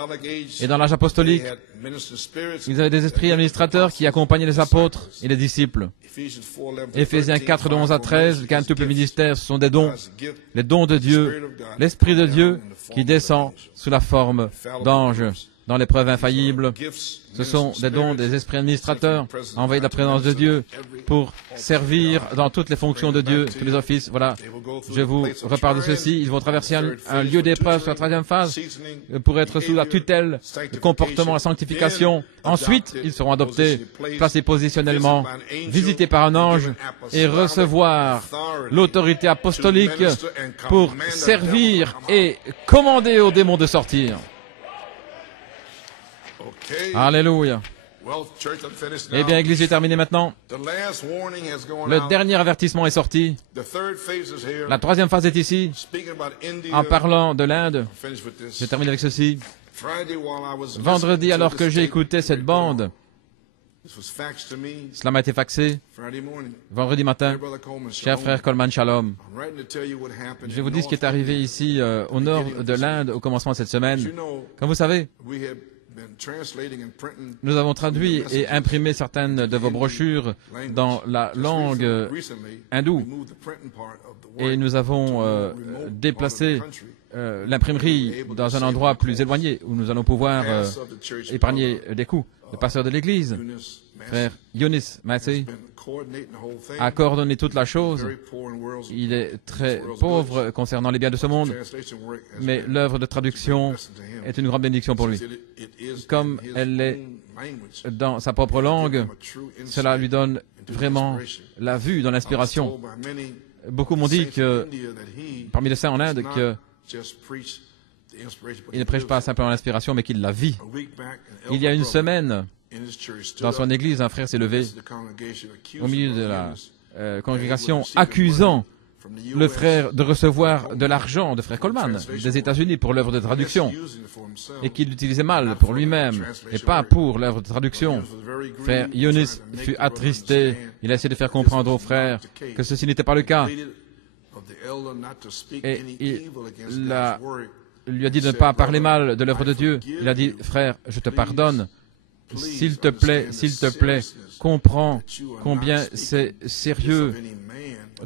Et dans l'âge apostolique, ils avaient des esprits administrateurs qui accompagnaient les apôtres et les disciples. Éphésiens 4, de 11 à 13, le quintuple ministère, ce sont des dons, les dons de Dieu, l'Esprit de Dieu qui descend sous la forme d'ange. Dans l'épreuve infaillible, ce sont des dons des esprits administrateurs envoyés de la présence de Dieu pour servir dans toutes les fonctions de Dieu, tous les offices. Voilà, je vous reparle de ceci. Ils vont traverser un lieu d'épreuve sur la troisième phase pour être sous la tutelle, le comportement, la sanctification. Ensuite, ils seront adoptés, placés positionnellement, visités par un ange et recevoir l'autorité apostolique pour servir et commander aux démons de sortir. Alléluia. Eh bien, Église, j'ai terminé maintenant. Le dernier avertissement est sorti. La troisième phase est ici. En parlant de l'Inde, je termine avec ceci. Vendredi, alors que j'ai écouté cette bande, cela m'a été faxé. Vendredi matin, cher frère Coleman, shalom. Je vous dis ce qui est arrivé ici au nord de l'Inde au commencement de cette semaine. Comme vous savez, nous avons traduit et imprimé certaines de vos brochures dans la langue hindoue et nous avons déplacé l'imprimerie dans un endroit plus éloigné où nous allons pouvoir épargner des coûts. Le pasteur de l'Église Frère Eunice Massey a coordonné toute la chose. Il est très pauvre concernant les biens de ce monde, mais l'œuvre de traduction est une grande bénédiction pour lui. Comme elle l'est dans sa propre langue, cela lui donne vraiment la vue dans l'inspiration. Beaucoup m'ont dit que, parmi les saints en Inde, qu'il ne prêche pas simplement l'inspiration, mais qu'il la vit. Il y a une semaine, dans son église, un frère s'est levé au milieu de la congrégation, accusant le frère de recevoir de l'argent de frère Coleman des États-Unis pour l'œuvre de traduction, et qu'il l'utilisait mal pour lui-même et pas pour l'œuvre de traduction. Frère Eunice fut attristé. Il a essayé de faire comprendre aux frères que ceci n'était pas le cas. Et il lui a dit de ne pas parler mal de l'œuvre de Dieu. Il a dit, frère, je te pardonne. S'il te plaît, comprends combien c'est sérieux.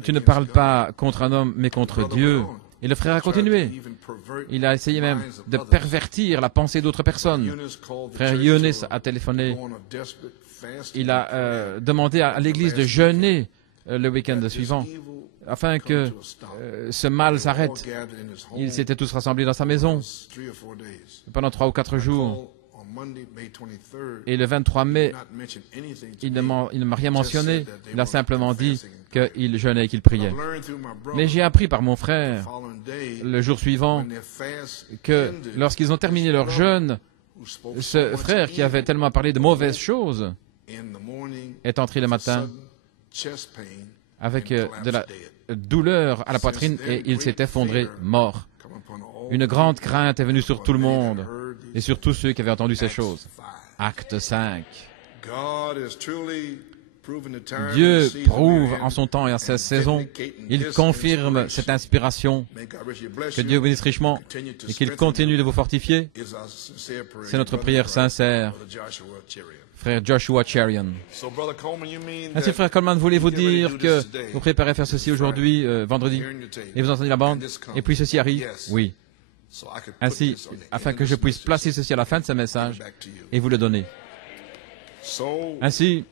Tu ne parles pas contre un homme, mais contre Dieu. Et le frère a continué. Il a essayé même de pervertir la pensée d'autres personnes. Frère Eunice a téléphoné. Il a demandé à l'église de jeûner le week-end suivant, afin que ce mal s'arrête. Ils s'étaient tous rassemblés dans sa maison pendant 3 ou 4 jours. Et le 23 mai, il ne m'a rien mentionné. Il a simplement dit qu'il jeûnait et qu'il priait. Mais j'ai appris par mon frère, le jour suivant, que lorsqu'ils ont terminé leur jeûne, ce frère qui avait tellement parlé de mauvaises choses est entré le matin avec de la douleur à la poitrine et il s'est effondré mort. Une grande crainte est venue sur tout le monde et sur tous ceux qui avaient entendu ces choses. Acte 5. Dieu prouve en son temps et en sa saison. Il confirme cette inspiration. Que Dieu vous bénisse richement et qu'il continue de vous fortifier. C'est notre prière sincère. Frère Joshua Cherian. Ainsi, frère Coleman, voulez-vous dire que vous préparez à faire ceci aujourd'hui, vendredi, et vous entendez la bande, et puis ceci arrive? Oui. Ainsi, afin que je puisse placer ceci à la fin de ce message et vous le donner. Ainsi,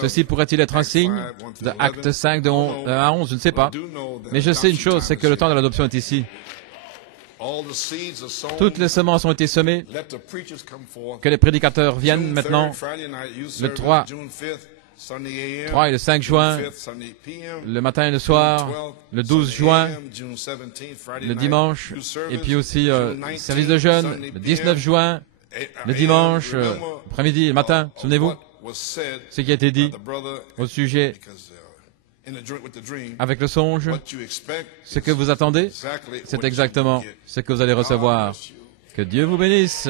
ceci pourrait-il être un signe de Acte 5 de 1 à 11, je ne sais pas. Mais je sais une chose, c'est que le temps de l'adoption est ici. Toutes les semences ont été semées. Que les prédicateurs viennent maintenant, le 3 et le 5 juin, le matin et le soir, le 12 juin, le dimanche, et puis aussi service de jeûne, le 19 juin, le dimanche, après-midi, le matin, souvenez-vous, ce qui a été dit au sujet avec le songe, ce que vous attendez, c'est exactement ce que vous allez recevoir. Que Dieu vous bénisse.